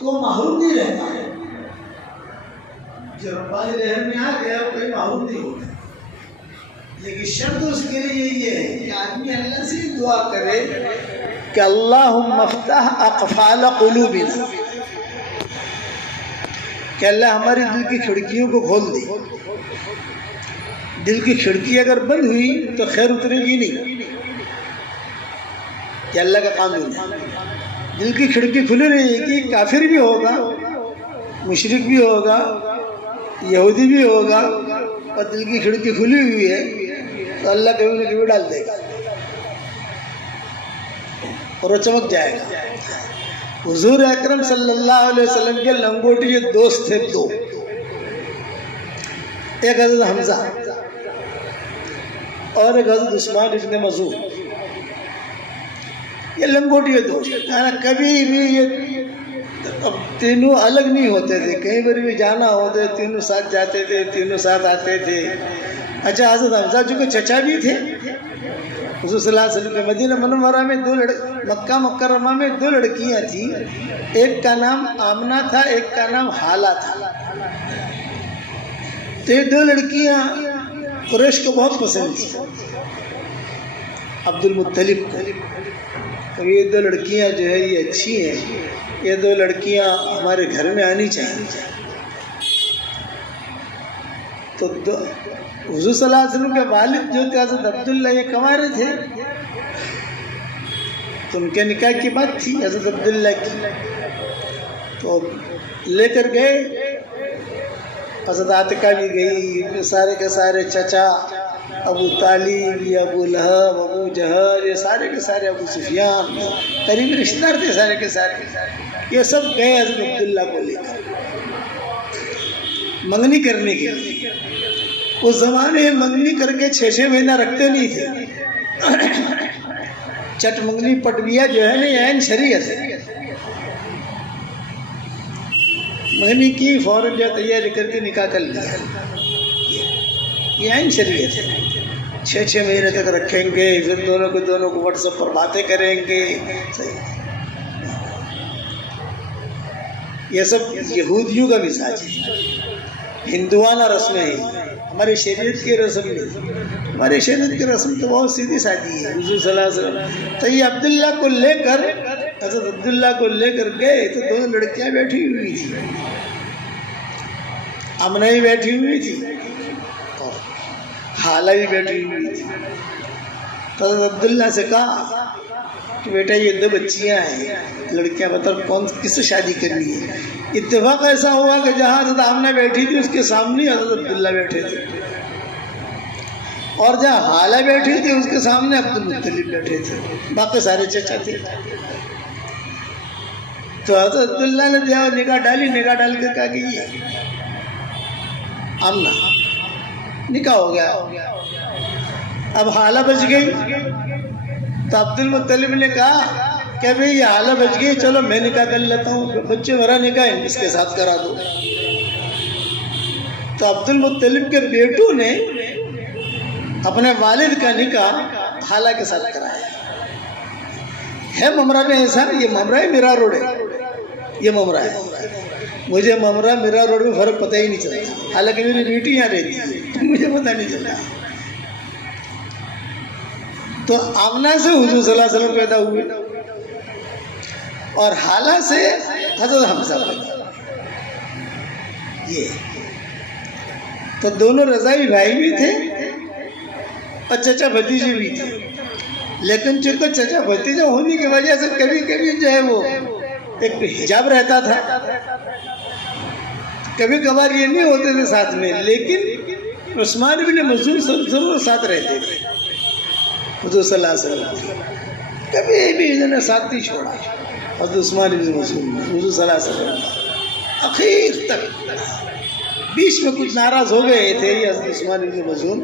تو محروم نہیں رہتا ہے. جو ربانی لہر میں آ گیا وہ کوئی محروم نہیں ہوتا. لیکن شرط اس کے لیے یہ ہے کہ آدمی اللہ سے دعا کرے کہ اللہم افتح اقفال قلوبنا، کہ اللہ ہمارے دل کی کھڑکیوں کو کھول دے. دل کی کھڑکی اگر بند ہوئی تو خیر اترے گی نہیں. کہ اللہ کا قانون ہے، دل کی کھڑکی کھلی رہے گی. کافر بھی ہوگا، مشرک بھی ہوگا، یہودی بھی ہوگا، اور دل کی کھڑکی کھلی ہوئی ہے تو اللہ کبھی نہ کبھی ڈال دے گا اور وہ چمک جائے گا. حضور اکرم صلی اللہ علیہ وسلم کے لنگوٹی کے دوست تھے دو. ایک حضرت حمزہ اور ایک حضرت عثمان ابن مظعون. یہ لنگوٹی کے دوست، کبھی بھی یہ اب تینوں الگ نہیں ہوتے تھے. کہیں پر بھی جانا ہوتا تینوں ساتھ جاتے تھے، تینوں ساتھ آتے تھے. اچھا حضرت حمزہ چونکہ چچا بھی تھے حضور صلی اللہ علیہ وسلم کے. مدینہ منورہ میں مکہ مکرمہ میں دو لڑکیاں تھیں. ایک کا نام آمنہ تھا، ایک کا نام حالہ تھا. تو یہ دو لڑکیاں قریش کو بہت پسند تھیں، عبد المطلب کو. اور یہ دو لڑکیاں جو ہے یہ اچھی ہیں، یہ دو لڑکیاں ہمارے گھر میں آنی چاہیے. تو حضور صلی اللہ علیہ وسلم کے والد جو تھے حضرت عبداللہ، یہ کنوارے تھے. تو ان کے نکاح کی بات تھی حضرت عبداللہ کی. تو لے کر گئے. حضرت عاتقہ بھی گئی. سارے کے سارے چچا، ابو طالب، ابو لہب، ابو جہل، یہ سارے کے سارے، ابو سفیان، قریبی رشتہ دار تھے سارے کے سارے. یہ سب گئے حضرت عبداللہ کو لے کر منگنی کرنے کے لیے. اس زمانے میں منگنی کر کے 6 مہینہ رکھتے نہیں تھے. چٹ منگنی پٹویا جو ہے نا یہ عین شریعت ہے. منگنی کی فوراً جو تیاری کر کے نکاح کر لیا. یہ عین شریعت ہے. 6 مہینے تک رکھیں گے، پھر دونوں کو واٹس ایپ پر باتیں کریں گے. یہ سب یہودیوں کا مزاج ہے، ہندوانہ رسمیں ہیں. ہماری شریعت کی رسم نہیں. ہماری شریعت کی رسم تو بہت سیدھی سادھی ہے. حضور صلی اللہ علیہ وسلم تو یہ عبداللہ کو لے کر، حضرت عبداللہ کو لے کر گئے تو دونوں لڑکیاں بیٹھی ہوئی تھی. آمنہ بھی بیٹھی ہوئی تھی اور حالہ بھی بیٹھی ہوئی تھی. تو حضرت عبداللہ سے کہا کہ بیٹا یہ دو بچیاں ہیں، لڑکیاں، بتا کس سے شادی کرنی ہے. اتفاق ایسا ہوا کہ جہاں حضرت آمنہ بیٹھی تھی اس کے سامنے حضرت عبداللہ بیٹھے تھے، اور جہاں حالہ بیٹھی تھی اس کے سامنے عبد المطلب بیٹھے تھے. باقی سارے چچا تھے. تو حضرت عبداللہ نے جو نگاہ ڈالی، نگاہ ڈال کر کہا کہ یہ آمنہ نکاح ہو گیا. اب حالہ بچ گئی. تو عبد المطلب نے کہا کہ بھئی یہ حالہ بچ گئی، چلو میں نکاح کر لیتا ہوں، بچے میرا نکاح اس کے ساتھ کرا دو. تو عبد المطلب کے بیٹوں نے اپنے والد کا نکاح حالہ کے ساتھ کرایا. ہے ممرہ میں ایسا، یہ ممرہ ہے میرا روڈ ہے، یہ ممرہ ہے. مجھے ممرہ میرا روڈ میں فرق پتہ ہی نہیں چلتا، حالانکہ میری بیٹی یہاں رہتی ہے، مجھے پتہ نہیں چلتا. تو آمنہ سے حضور صلی اللہ علیہ وسلم پیدا ہوئے اور حالہ سے حضرت حمزہ پیدا ہوئے. یہ تو دونوں رضائی بھائی بھی تھے اور چچا بھتیجے بھی تھے. لیکن چونکہ چچا بھتیجا ہونے کی وجہ سے کبھی کبھی جو ہے وہ ایک حجاب رہتا تھا، کبھی کبھار یہ نہیں ہوتے تھے ساتھ میں. لیکن عثمان بن مظعون ضرور ساتھ رہتے تھے حضور صلی اللہ علیہ وسلم. کبھی بھی انہوں نے ساتھ نہیں چھوڑا حضرت عثمان بن مظعون حضور صلی اللہ علیہ وسلم. اخیر تک بیچ میں کچھ ناراض ہو گئے تھے یہ حضرت عثمان بن مظعون.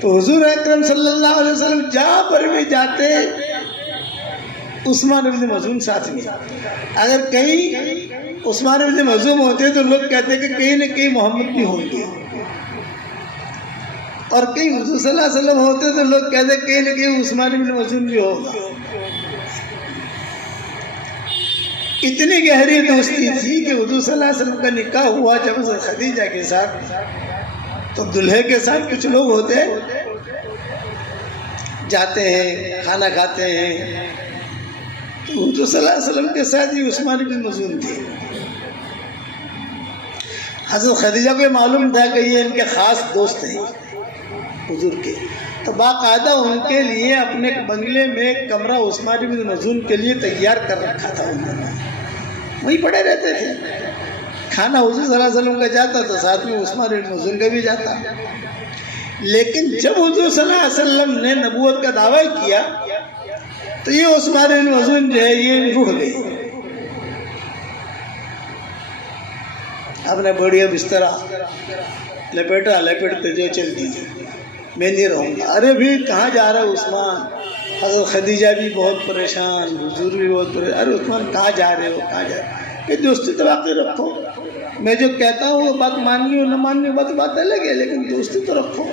تو حضور اکرم صلی اللہ علیہ وسلم جہاں پر بھی جاتے عثمان بن مظعون ساتھ میں. اگر کہیں عثمان بن مظعون ہوتے تو لوگ کہتے کہ کہیں نہ کہیں محمد بھی ہوں گے، اور کہیں حضور صلی اللہ علیہ وسلم ہوتے تو لوگ کہتے کہیں نہ کہیں عثمان بن مظعون بھی ہوگا. اتنی گہری دوستی تھی کہ حضور صلی اللہ علیہ وسلم کا نکاح ہوا جب حضرت خدیجہ کے ساتھ، تو دلہے کے ساتھ کچھ لوگ ہوتے جاتے ہیں، کھانا کھاتے ہیں، تو حضور صلی اللہ علیہ وسلم کے ساتھ یہ عثمان بن مظعون تھے۔ حضرت خدیجہ کو معلوم تھا کہ یہ ان کے خاص دوست ہیں حضور کے، تو باقاعدہ ان کے لیے اپنے بنگلے میں ایک کمرہ عثمان بن مظعون کے لیے تیار کر رکھا تھا، انہوں نے وہیں پڑے رہتے تھے۔ کھانا حضور صلی اللہ علیہ وسلم کا جاتا تو ساتھ میں عثمان بن مظعون کا بھی جاتا۔ لیکن جب حضور صلی اللہ علیہ وسلم نے نبوت کا دعویٰ کیا تو یہ عثمان بن مظعون جو ہے یہ رڑ گئے، اپنے بڑھیا بسترا لپیٹتے جو چل دیجیے، میں نہیں رہوں گا۔ ارے بھی کہاں جا رہا ہے عثمان؟ حضرت خدیجہ بھی بہت پریشان، حضور بھی بہت پریشان، ارے عثمان کہاں جا رہے ہو، کہاں جا رہے ہو؟ کہ دوستی تو باقی رکھو، میں جو کہتا ہوں وہ بات ماننی ہو نہ ماننی ہو بات الگ ہے، لیکن دوستی تو رکھو۔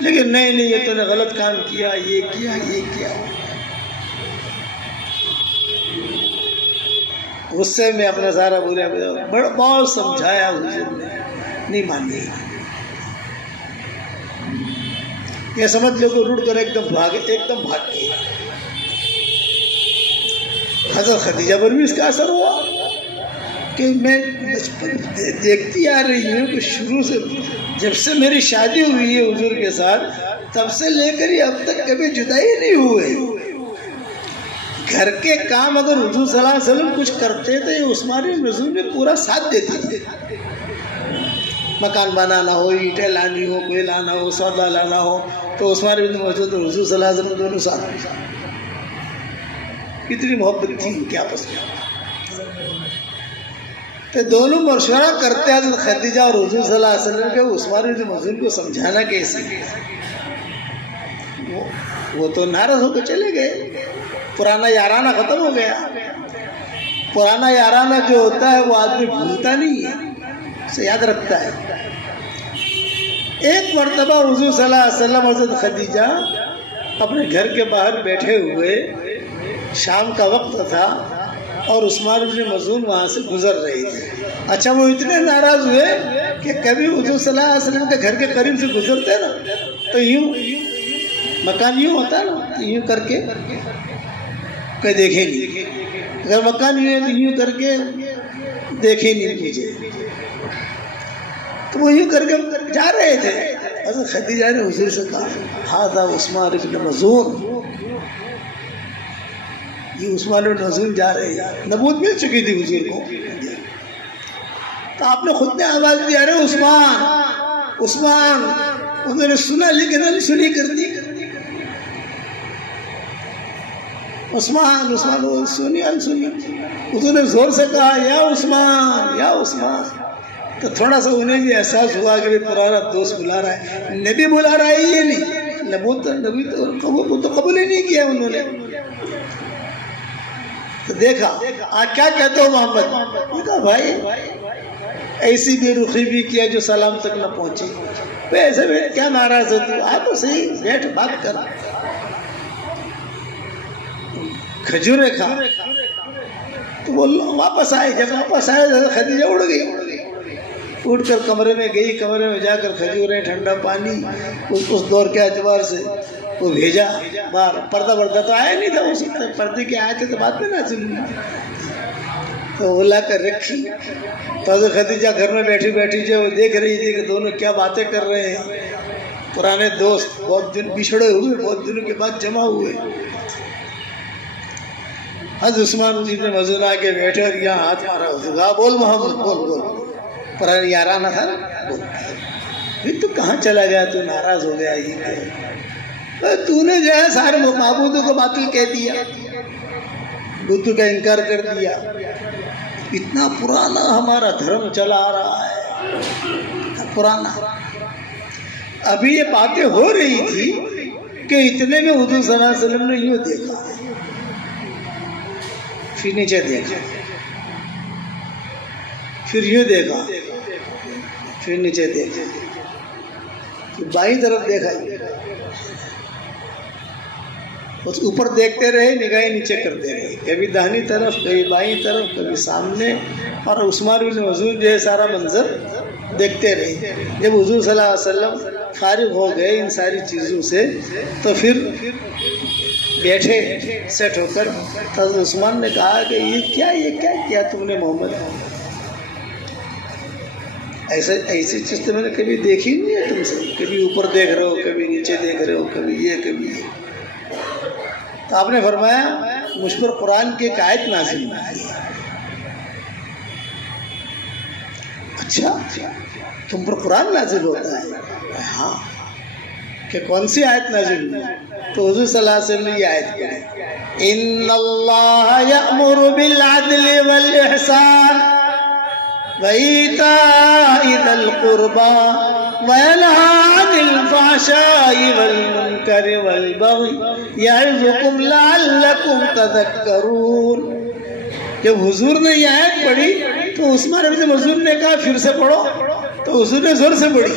لیکن نہیں یہ تو نے غلط کام کیا، یہ کیا۔ غصے میں اپنا سارا بہت سمجھایا حضور نے، نہیں مانی۔ یہ سمجھ لو کہ رڑ کر ایک دم بھاگ گئے۔ حضرت خدیجہ پر بھی اس کا اثر ہوا کہ میں بچپن دیکھتی آ رہی ہوں کہ شروع سے جب سے میری شادی ہوئی ہے حضور کے ساتھ، تب سے لے کر یہ اب تک کبھی جدائی نہیں ہوئے۔ گھر کے کام اگر حضور صلی اللہ علیہ وسلم کچھ کرتے تو یہ عثمان بن مظعون میں پورا ساتھ دیتے تھے۔ مکان بنانا ہو، اینٹیں لانی ہو، کوئی لانا ہو، سودا لانا ہو، تو عثمان بن مظعون اور حضور صلی اللہ علیہ وسلم دونوں ساتھ۔ کتنی محبت تھی ان کے آپس میں، تو دونوں مشورہ کرتے حضرت خدیجہ اور حضور صلی اللہ علیہ وسلم کے عثمان بن مظعون کو سمجھانا کیسے۔ وہ تو ناراض ہو کے چلے گئے، پرانا یارانہ ختم ہو گیا۔ پرانا یارانہ جو ہوتا ہے وہ آدمی بھولتا نہیں ہے، اسے یاد رکھتا ہے۔ ایک مرتبہ حضور صلی اللہ علیہ وسلم حضرت خدیجہ اپنے گھر کے باہر بیٹھے ہوئے، شام کا وقت تھا اور عثمان بن مظعون وہاں سے گزر رہے تھے۔ اچھا وہ اتنے ناراض ہوئے کہ کبھی حضور صلی اللہ علیہ وسلم کے گھر کے قریب سے گزرتے نا تو یوں مکان یوں ہوتا نا، یوں کر کے کہ دیکھے نہیں، اگر مکان یوں ہے تو یوں کر کے دیکھے نہیں مجھے، تو وہ یوں کر کے جا رہے تھے۔ حضرت خدیجہ نے حضور سے کہا ھذا عثمان بن مظعون، یہ عثمان بن مظعون جا رہے ہیں۔ نبوت مل چکی تھی حضور کو، تو آپ نے خود نے آواز دی ارے عثمان، انہوں نے سنا لیکن نہیں سنی کر دی۔ عثمان سنی انسنی، انہوں نے زور سے کہا یا عثمان، تو تھوڑا سا انہیں بھی احساس ہوا کہ پرانا دوست بلا رہا ہے، نبی بلا رہا ہے، یہ نہیں نبی تو قبول ہی نہیں کیا انہوں نے۔ تو دیکھا آج کیا کہتے ہو محمد؟ یہ کہا بھائی ایسی بے رخی بھی کیا جو سلام تک نہ پہنچی، ایسے میں کیا ناراض ہے تو آ تو صحیح، بیٹھ بات کر۔ کھجورے کھا تو وہ واپس آئے، جب واپس آئے خدیجہ اڑ گئی، اٹھ کر کمرے میں گئی، کمرے میں جا کر کھجوریں، ٹھنڈا پانی اس دور کے اعتبار سے وہ بھیجا باہر۔ پردہ تو آیا نہیں تھا، اس پردے کے آئے تھے تو بات میں نہ سنی، تو وہ لا کر رکھی۔ تو حضرت خدیجہ گھر میں بیٹھی جو وہ دیکھ رہی تھی کہ دونوں کیا باتیں کر رہے ہیں، پرانے دوست بہت دن بچھڑے ہوئے، بہت دنوں کے بعد جمع ہوئے۔ حضرت عثمان بن مظعون آ کے بیٹھے اور یہاں ہاتھ مارا، کہا بول محمد بول، پرانا یارانہ تھا نا، بول تو کہاں چلا گیا، تو ناراض ہو گیا، یہ تو نے جو ہے سارے معبودوں کو باطل کہہ دیا، بت کا انکار کر دیا، اتنا پرانا ہمارا دھرم چلا آ رہا ہے، پرانا۔ ابھی یہ باتیں ہو رہی تھی کہ اتنے میں حضور صلی اللہ علیہ وسلم نے یوں دیکھا، پھر نیچے دیکھا، پھر یوں دیکھا، پھر نیچے دیکھا، پھر بائیں طرف دیکھا، اس اوپر دیکھتے رہے، نگاہیں نیچے کرتے رہے، کبھی داہنی طرف، کبھی بائیں طرف، کبھی سامنے، اور عثمان بن مظعون جو ہے سارا منظر دیکھتے رہے۔ جب حضور صلی اللہ علیہ وسلم فارغ ہو گئے ان ساری چیزوں سے تو پھر بیٹھے سیٹ ہو کر، حضرت عثمان نے کہا کہ یہ کیا کیا تم نے محمد؟ ایسی چیز تو میں نے کبھی دیکھی نہیں ہے تم سے، کبھی اوپر دیکھ رہے ہو، کبھی نیچے دیکھ رہے ہو، کبھی یہ کبھی یہ۔ تو آپ نے فرمایا مجھ پر قرآن کی ایک آیت نازل ہوئی ہے۔ اچھا تم پر قرآن نازل ہوتا ہے؟ ہاں۔ کہ کون سی آیت نازل ہوئی؟ تو حضور صلی اللہ علیہ وسلم نے یہ آیت پڑھی، ان اللہ یأمر بالعدل والاحسان وإيتاء ذي القربى وينهى عن الفحشاء والمنكر والبغي يعظكم لعلكم تذكرون۔ جب حضور نے یہ آیت پڑھی تو عثمان بن مظعون نے کہا پھر سے پڑھو، تو حضور نے زور سے پڑھی،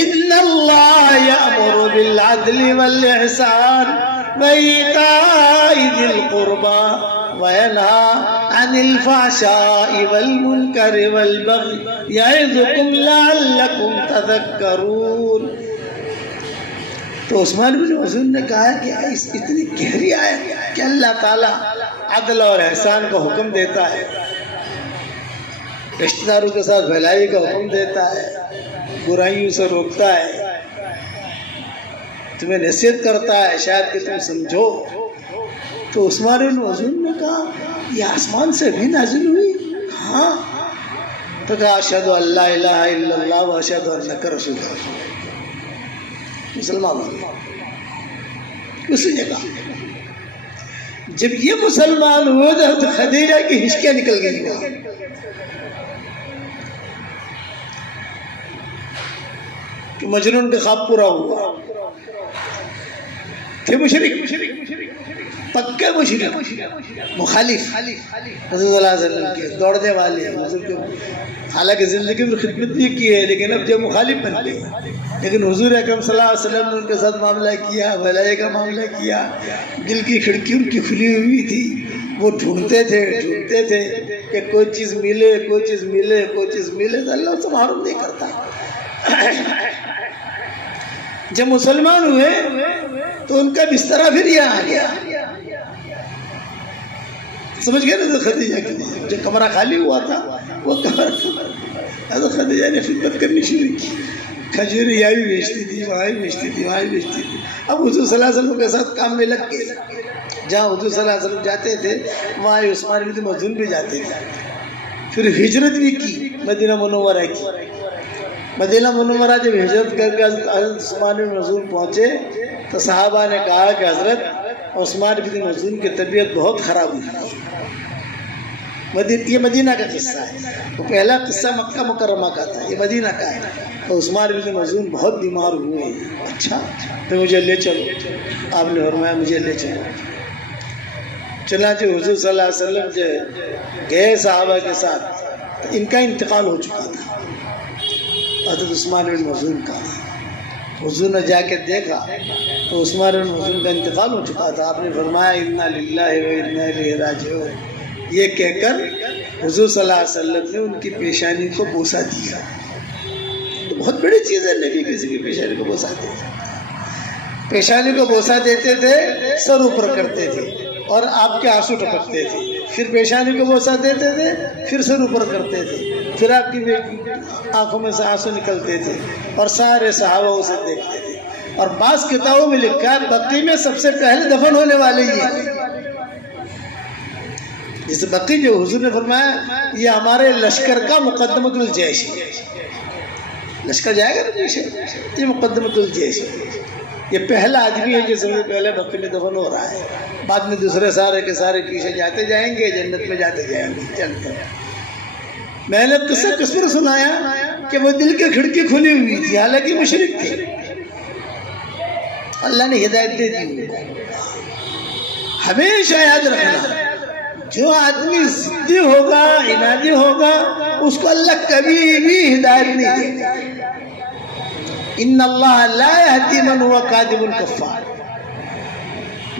ان اللہ یأمر بالعدل والاحسان وإيتاء ذی القربى وینہی عن الفحشاء والمنکر والبغی یعظکم لعلکم تذکرون۔ تو عثمان بن مظعون نے کہا کہ اتنی گہری آیت کہ اللہ تعالیٰ عدل اور احسان کا حکم دیتا ہے، رشتہ داروں کے ساتھ بھلائی کا حکم دیتا ہے، برائیوں سے روکتا ہے، تمہیں نصیحت کرتا ہے شاید کہ تم سمجھو۔ تو عثمان بن مظعون نے کہا یہ آسمان سے بھی نازل ہوئی؟ ہاں۔ تو کہا اشہد ان لا الہ الا اللہ و اشہد انک رسول اللہ۔ مسلمان اسی جگہ جب یہ مسلمان ہوئے تو حضرت خدیجہ کی ہچکیاں نکل گئی وہاں، کہ مجنون کا خواب پورا ہوا۔ تھے مشرک، پکے مشرک، مخالف حضرت صلی اللہ علیہ وسلم کے، دوڑنے والے حضور کے، حالانکہ زندگی میں خدمت بھی کی ہے لیکن اب جب مخالف بن گئے، لیکن حضور اکرم صلی اللہ علیہ وسلم نے ان کے ساتھ معاملہ کیا، بھلائی کا معاملہ کیا، دل کی کھڑکی ان کی کھلی ہوئی تھی، وہ ڈھونڈتے تھے کہ کوئی چیز ملے، کوئی چیز ملے، کوئی چیز ملے، تو اللہ اسے محروم نہیں کرتا۔ جب مسلمان ہوئے تو ان کا بسترا پھر یہاں آ گیا، سمجھ گئے نا خدیجہ کے لیے جو کمرہ خالی ہوا تھا وہ کمرہ حضرت خدیجہ نے خدمت کرنی شروع کی، کھجوریں یہاں بھی بیچتی تھی، وہاں بھی بیچتی تھی، وہاں بھی بیچتی تھی۔ اب حضور صلی اللہ علیہ وسلم کے ساتھ کام میں لگ گئے، جہاں حضور صلی اللہ علیہ وسلم جاتے تھے وہاں عثمان بن مظعون بھی جاتے تھے۔ پھر ہجرت بھی کی مدینہ منورہ کی۔ مدینہ منورہ جب ہجرت کر کے حضرت عثمان بن مظعون پہنچے تو صحابہ نے کہا کہ حضرت عثمان بن مظعون کی طبیعت بہت خراب ہوئی۔ یہ مدینہ کا قصہ ہے، وہ پہلا قصہ مکہ مکرمہ کا تھا، یہ مدینہ کا ہے۔ تو عثمان بن مظعون بہت بیمار ہوئے ہیں۔ اچھا تو مجھے لے چلو، آپ نے فرمایا مجھے لے چلو۔ چنانچہ حضور صلی اللہ علیہ وسلم جو گئے صحابہ کے ساتھ، تو ان کا انتقال ہو چکا تھا حضرت عثمان بن مظعون کا۔ حضور نے جا کے دیکھا تو عثمان بن مظعون کا انتقال ہو چکا تھا۔ آپ نے فرمایا انا للہ و انا الیہ راجعون، یہ کہہ کر حضور صلی اللہ علیہ وسلم نے ان کی پیشانی کو بوسہ دیا۔ تو بہت بڑی چیز ہے نبی کسی کی پیشانی کو بوسہ دیتے، پیشانی کو بوسہ دیتے تھے، سر اوپر کرتے تھے اور آپ کے آنسو ٹپکتے تھے، پھر پیشانی کو بوسہ دیتے تھے، پھر سر اوپر کرتے تھے، پھر آپ کی آنکھوں میں سے آنسو نکلتے تھے اور سارے صحابہ اسے دیکھتے تھے۔ اور بعض کتابوں میں لکھا ہے بقیع میں سب سے پہلے دفن ہونے والے یہ، جس بقیع جو حضور نے فرمایا یہ ہمارے لشکر کا مقدمۃ الجیش ہے، لشکر جائے گا نا پیچھے، یہ مقدمۃ الجیش ہے، یہ پہلا آدمی ہے جو سب سے پہلے بقیع میں دفن ہو رہا ہے، بعد میں دوسرے سارے کے سارے پیچھے جاتے جائیں گے، جنت میں جاتے جائیں گے جنت میں۔ میں نے قصہ کس پر سنایا کہ وہ دل کی کھڑکی کھلی ہوئی تھی، حالانکہ مشرک تھے، اللہ نے ہدایت دے دی۔ ہمیشہ یاد رکھنا جو آدمی ضدی ہوگا، عنادی ہوگا، اس کو اللہ کبھی بھی ہدایت نہیں دے گا۔ ان اللہ لا یہدی من هو کاذب کفار،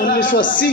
1980,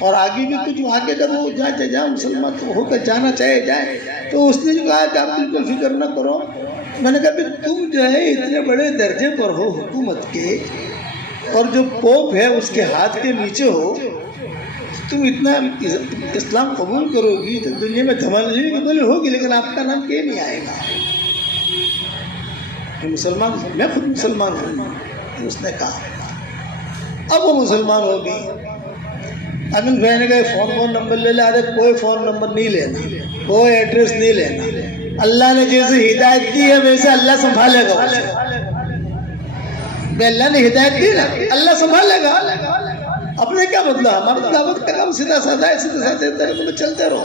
اور آگے بھی کچھ آگے جب وہ جہاں مسلمان ہو کر جانا چاہے جائے، تو اس نے جو کہا کہ آپ بالکل فکر نہ کرو. میں نے کہا کہ تم جو ہے اتنے بڑے درجے پر ہو حکومت کے، اور جو پوپ ہے اس کے ہاتھ کے نیچے ہو، تم اتنا اسلام قبول کرو گی تو دنیا میں دھمالی قبول ہوگی، لیکن آپ کا نام کہیں نہیں آئے گا. مسلمان، میں خود مسلمان ہوں، اس نے کہا. اب وہ مسلمان ہو گئی. امین بھائی نے کہا فون نمبر لے لے. ارے کوئی فون نمبر نہیں لینا، کوئی ایڈریس نہیں لینا. اللہ نے جیسے ہدایت دی ہے ویسے اللہ سنبھالے گا اسے. اللہ نے ہدایت دی نا، اللہ سنبھالے گا. اپنے کیا بدلا؟ ہمارا دعوت کا کام سیدھا سادہ ہے، سیدھے سادھے تم چلتے رہو.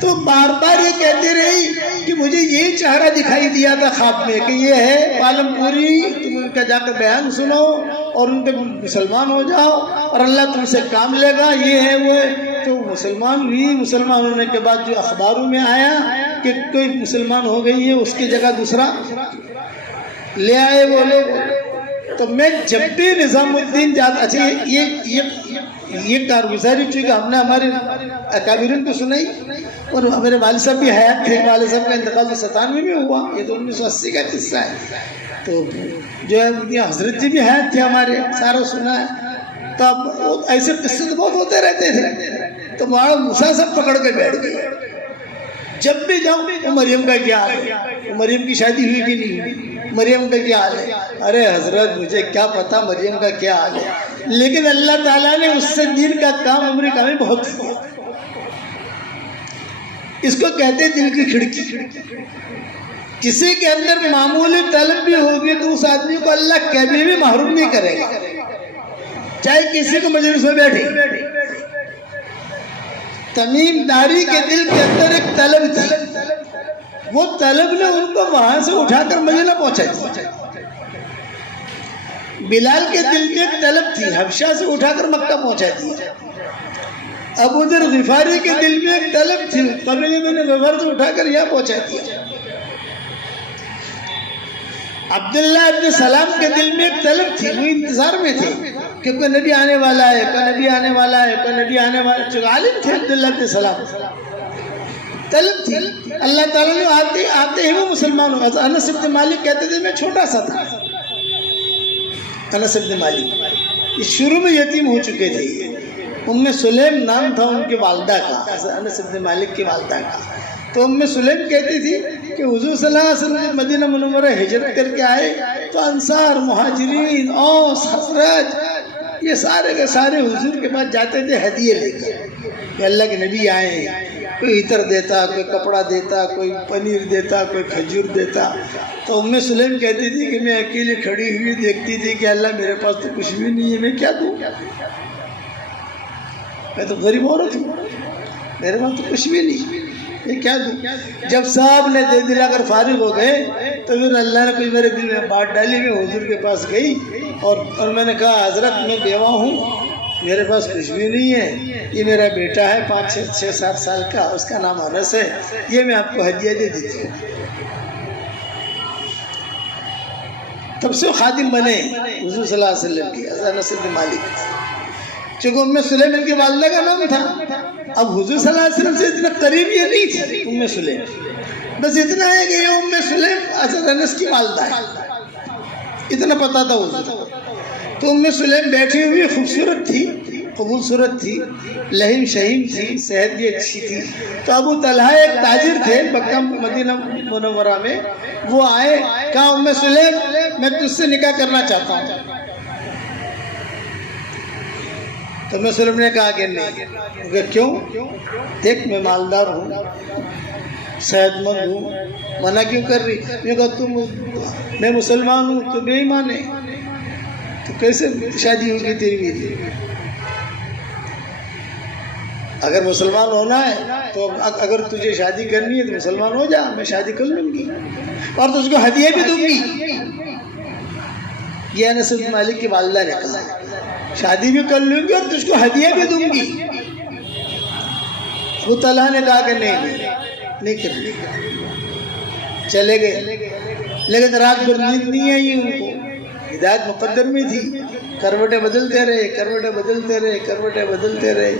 تو بار بار یہ کہتی رہی کہ مجھے یہ چہرہ دکھائی دیا تھا خواب میں کہ یہ ہے پالم پوری، تم ان کا جا کر بیان سنو اور ان کے مسلمان ہو جاؤ اور اللہ تم سے کام لے گا، یہ ہے وہ ہے. تو مسلمان ہوئی. مسلمان ہونے کے بعد جو اخباروں میں آیا کہ کوئی مسلمان ہو گئی ہے، اس کی جگہ دوسرا لے آئے وہ لوگ. تو میں جب بھی نظام الدین جاتا، اچھا یہ کارگزاری چونکہ ہم نے ہمارے اکابرین کو سنائی، اور ہمارے والد صاحب بھی حیات تھے. والد صاحب کا انتقال تو 97 میں ہوا، یہ تو 1980 کا قصہ ہے. تو جو ہے حضرت جی بھی حیات تھے ہمارے، سارا سنا ہے. تو اب ایسے قصے تو بہت ہوتے رہتے تھے. تو وہاں موسیٰ صاحب پکڑ کے بیٹھ گئے. جب بھی جاؤں مریم کا کیا حال ہے، مریم کی شادی ہوئی کہ نہیں ہوئی، مریم کا کیا حال ہے. ارے حضرت مجھے کیا پتا مریم کا کیا حال ہے، لیکن اللہ تعالیٰ نے اس سے دین کا کام امریکہ میں بہت کیا. اس کو کہتے دل کی کھڑکی. کسی کے اندر معمولی طلب بھی ہوگی تو اس آدمی کو اللہ کبھی بھی محروم نہیں کرے گا، چاہے کسی کو مجلس میں بیٹھے. تمیم داری کے دل کے اندر ایک طلب تھی، وہ طلب نے ان کو وہاں سے اٹھا کر مدینہ پہنچا دیا. بلال کے دل میں ایک طلب تھی، حبشہ سے اٹھا کر مکہ پہنچا دیا. ابو ذر غفاری کے دل میں ایک طلب تھی، قبیلے میں غفار سے اٹھا کر یہاں پہنچا دیا. عبداللہ ابن سلام کے دل میں ایک طلب تھی، وہ انتظار میں تھے کہ کوئی نبی آنے والا ہے، کوئی نبی آنے والا ہے، کوئی نبی آنے والا ہے. چونکہ عالم تھے عبداللہ ابن سلام، طلب تھی. اللہ تعالیٰ نے آتے ہی وہ مسلمان ہو. انس بن مالک کہتے تھے میں چھوٹا سا تھا. انس بن مالک شروع میں یتیم ہو چکے تھے. ام سلیم نام تھا ان کی والدہ کا، انس بن مالک کی والدہ کا. تو ام سلیم کہتی تھی کہ حضور صلی اللہ علیہ وسلم مدینہ منورہ ہجرت کر کے آئے تو انصار، مہاجرین، اوس، خزرج، یہ سارے کے سارے حضور کے پاس جاتے تھے ہدیے لے کر کہ اللہ کے نبی آئے. کوئی عطر دیتا، کوئی کپڑا دیتا، کوئی پنیر دیتا، کوئی کھجور دیتا. تو ام سلیم کہتی تھی کہ میں اکیلے کھڑی ہوئی دیکھتی تھی کہ اللہ میرے پاس تو کچھ بھی نہیں ہے، میں کیا دوں؟ میں تو غریب عورت ہوں، میرے پاس تو کچھ بھی نہیں، یہ کیا دوں؟ جب صاحب نے دے دلا کر فارغ ہو گئے تو پھر اللہ نے کچھ میرے دل میں بات ڈالی. میں حضور کے پاس گئی اور میں نے کہا حضرت میں بیوہ ہوں، میرے پاس کچھ بھی نہیں ہے، یہ میرا بیٹا ہے 5-6-7 سال کا، اس کا نام انس ہے، یہ میں آپ کو ہدیہ دے دیتی ہوں. تب سے خادم بنے حضور صلی اللہ علیہ وسلم کی، انس بن مالک. چونکہ ام سلیم ان کی والدہ کا نام تھا. اب حضور صلی اللہ علیہ وسلم سے اتنا قریب یہ نہیں تھی ام سلیم، بس اتنا ہے کہ یہ ام سلیم حضرت انس کی والدہ ہے، اتنا پتا تھا حضور. تو ام سلیم بیٹھی ہوئی خوبصورت تھی، قبول صورت تھی، لہیم شہیم تھی، صحت بھی اچھی تھی. تو ابو طلحہ ایک تاجر تھے مکہ مدینہ منورہ میں، وہ آئے، کہا ام سلیم میں تجھ سے نکاح کرنا چاہتا ہوں. تو ام سلیم نے کہا کہ نہیں. کہ کیوں؟ دیکھ میں مالدار ہوں، صحت مند ہوں، منع کیوں کر رہی؟ میں کہا میں مسلمان ہوں تو بے ایمان ہے، تو کیسے شادی ہوگی تیری میری؟ اگر مسلمان ہونا ہے تو اگر تجھے شادی کرنی ہے تو مسلمان ہو جا، میں شادی کر لوں گی اور تجھ کو ہدیہ بھی دوں گی. یہ انس بن مالک کی والدہ نے کہا شادی بھی کر لوں گی اور تجھ کو ہدیہ بھی دوں گی. ابو طلحہ نے کہا کہ نہیں کر لی. چلے گئے، لیکن رات بھر نیند نہیں آئی ان کو. ہدایت مقدر میں تھی. کروٹیں بدلتے رہے، کروٹیں بدلتے رہے، کروٹیں بدلتے رہے،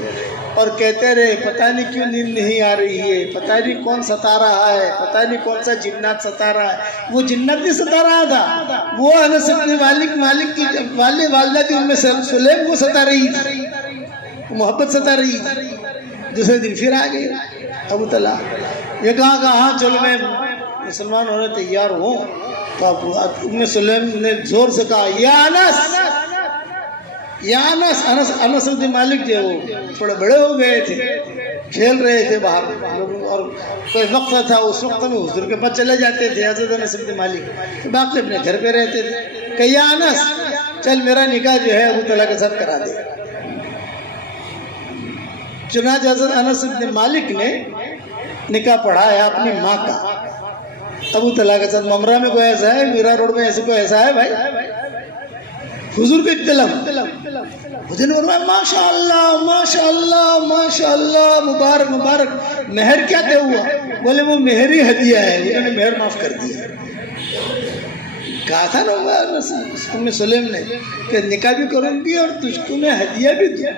اور کہتے رہے پتہ نہیں کیوں نیند نہیں آ رہی ہے، پتہ نہیں کون ستا رہا ہے، پتہ نہیں کون سا جنات ستا رہا ہے. وہ جنات نہیں ستا رہا تھا، وہ انس بن مالک کی والدہ تھی ام سلیم، وہ ستا رہی تھی، محبت ستا رہی تھی. دوسرے دن پھر آ گئے ابو طلحہ، یہ کہا کہ ہاں چلو میں مسلمان ہونے تیار ہوں. تو ام سلیم نے زور سے کہا یا انس، یا انس. انس بن مالک جو وہ تھوڑے بڑے ہو گئے تھے، کھیل رہے تھے باہر، اور کوئی وقت تھا اس وقت میں حضور کے پاس چلے جاتے تھے حضرت انس بن مالک، باقی اپنے گھر پہ رہتے تھے. کہ یا انس چل میرا نکاح جو ہے ابو طلحہ کے ساتھ کرا دے. چنانچہ حضرت انس بن مالک نے نکاح پڑھایا اپنی ماں کا ابو طلحہ کے ساتھ. ممرہ میں کوئی ایسا ہے، میرا روڈ میں ایسے کوئی ایسا ہے بھائی؟ حضور کو اطلاع، حضور نے فرمایا ماشاء اللہ ماشاء اللہ ماشاء اللہ، مبارک مبارک. مہر کیا طے ہوا؟ بولے وہ مہری ہدیہ ہے، انہوں نے مہر معاف کر دیا. کہا تھا نا ام سلیم نے کہ نکاح بھی کروں گی اور تجھ کو میں ہدیہ بھی دوں.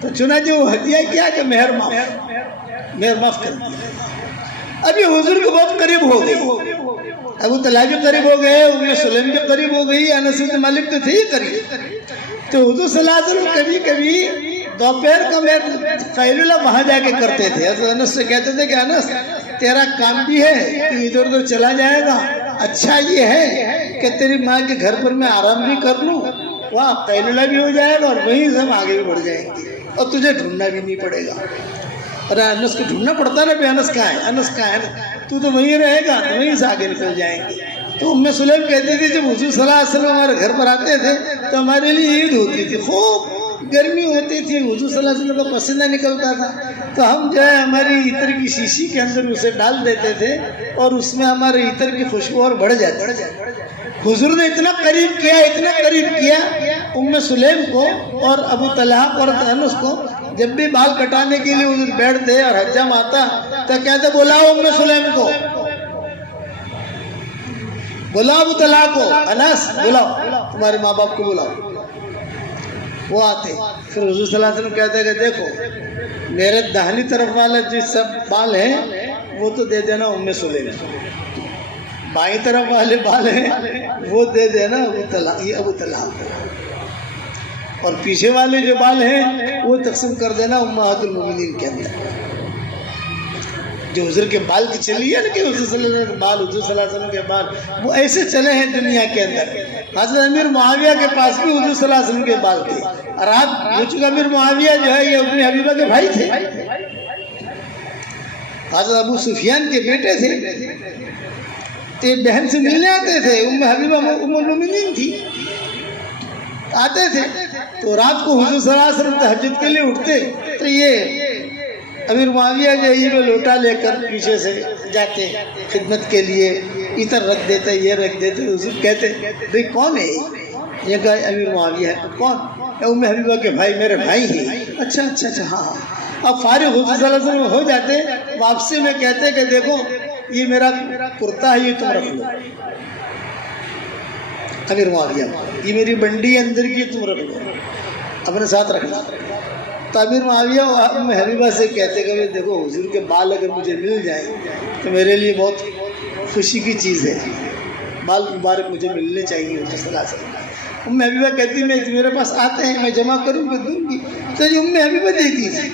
تو چنانچہ وہ ہدیہ کیا کہ مہر معاف کر دیا. ابھی حضور کے بہت قریب ہو گئے، ابو طلحہ بھی قریب ہو گئے، ام سلیم بھی قریب ہو گئی، انس بن مالک تو تھے ہی قریب. تو حضور صلی اللہ علیہ وسلم کبھی کبھی دوپہر کا میں قیلولہ وہاں جا کے کرتے تھے. حضرت انس سے کہتے تھے کہ انس تیرا کام بھی ہے کہ ادھر ادھر چلا جائے گا، اچھا یہ ہے کہ تیری ماں کے گھر پر میں آرام بھی کر لوں، وہاں قیلولہ بھی ہو جائے گا اور وہیں سے ہم آگے بھی بڑھ جائیں گے اور تجھے ڈھونڈنا بھی نہیں پڑے گا. ارے انس کو ڈھونڈنا پڑتا نا بھی انس کہاں ہے، انس کہاں ہے نا، تو وہیں رہے گا، تو وہیں سے آگے نکل جائیں گے. تو ام سلیم کہتے تھے جب حضور صلی اللہ علیہ وسلم ہمارے گھر پر آتے تھے تو ہمارے لیے عید ہوتی تھی، خوب گرمی ہوتی تھی، حضور صلی اللہ علیہ وسلم کا پسینہ نکلتا تھا، تو ہم جو ہے ہماری عطر کی شیشی کے اندر اسے ڈال دیتے تھے اور اس میں ہمارے عطر کی خوشبو اور بڑھ جاتی. حضور نے اتنا قریب کیا ام سلیم کو اور ابو طلحہ اور انس کو. جب بھی بال کٹانے کے لیے حضور بیٹھتے اور حجام آتا تو کہتے بلاؤ ام سلیم کو، بلاؤ ابو طلحہ کو، انس بلاؤ تمہارے ماں باپ کو بلاؤ. وہ آتے، پھر حضور صلی اللہ علیہ وسلم کہتے کہ دیکھو میرے داہنی طرف والے جو سب بال ہیں وہ تو دے دینا ام سلیم، بائیں طرف والے بال ہیں وہ دے دینا ابو طلحہ، اور پیچھے والے جو بال ہیں وہ تقسیم کر دینا امہات المومنین کے اندر. جو حضور کے بال کی چلی ہے نا کہ حضور صلی اللہ علیہ وسلم بال، حضور صلی اللہ علیہ وسلم کے بال وہ ایسے چلے ہیں دنیا کے اندر. حضرت امیر معاویہ کے پاس بھی حضور صلی اللہ علیہ وسلم کے بال تھے، اور آپ وہ چکا امیر معاویہ جو ہے یہ ابن حبیبہ کے بھائی تھے، حضرت ابو سفیان کے بیٹے تھے. تو بہن سے ملنے آتے تھے، ام حبیبہ ام المومنین تھی، آتے تھے. تو رات کو حضور صلی اللہ علیہ وسلم تہجد کے لیے اٹھتے تو یہ امیر معاویہ جو یہ لوٹا لے کر پیچھے سے جاتے خدمت کے لیے، ادھر رکھ دیتے یہ رکھ دیتے. حضور کہتے بھئی کون ہے یہ؟ کہا امیر معاویہ ہے. کون؟ ام حبیبہ کے بھائی، میرے بھائی ہیں. اچھا اچھا اچھا ہاں. اب فارغ حضور صلی اللہ علیہ وسلم ہو جاتے، واپسی میں کہتے کہ دیکھو یہ میرا کرتا ہے، یہ تم رکھ لو. امیر معاویہ یہ میری بنڈی اندر کی تم رکھ لو، اپنے ساتھ رکھنا. تو امیر معاویہ ام حبیبہ سے کہتے کہ دیکھو حضور کے بال اگر مجھے مل جائیں تو میرے لیے بہت خوشی کی چیز ہے، بال مبارک مجھے ملنے چاہیے حضور صلی اللہ علیہ وسلم. ام حبیبہ کہتی میں میرے پاس آتے ہیں میں جمع کروں گی دوں گی. تو یہ ام حبیبہ دیتی تھی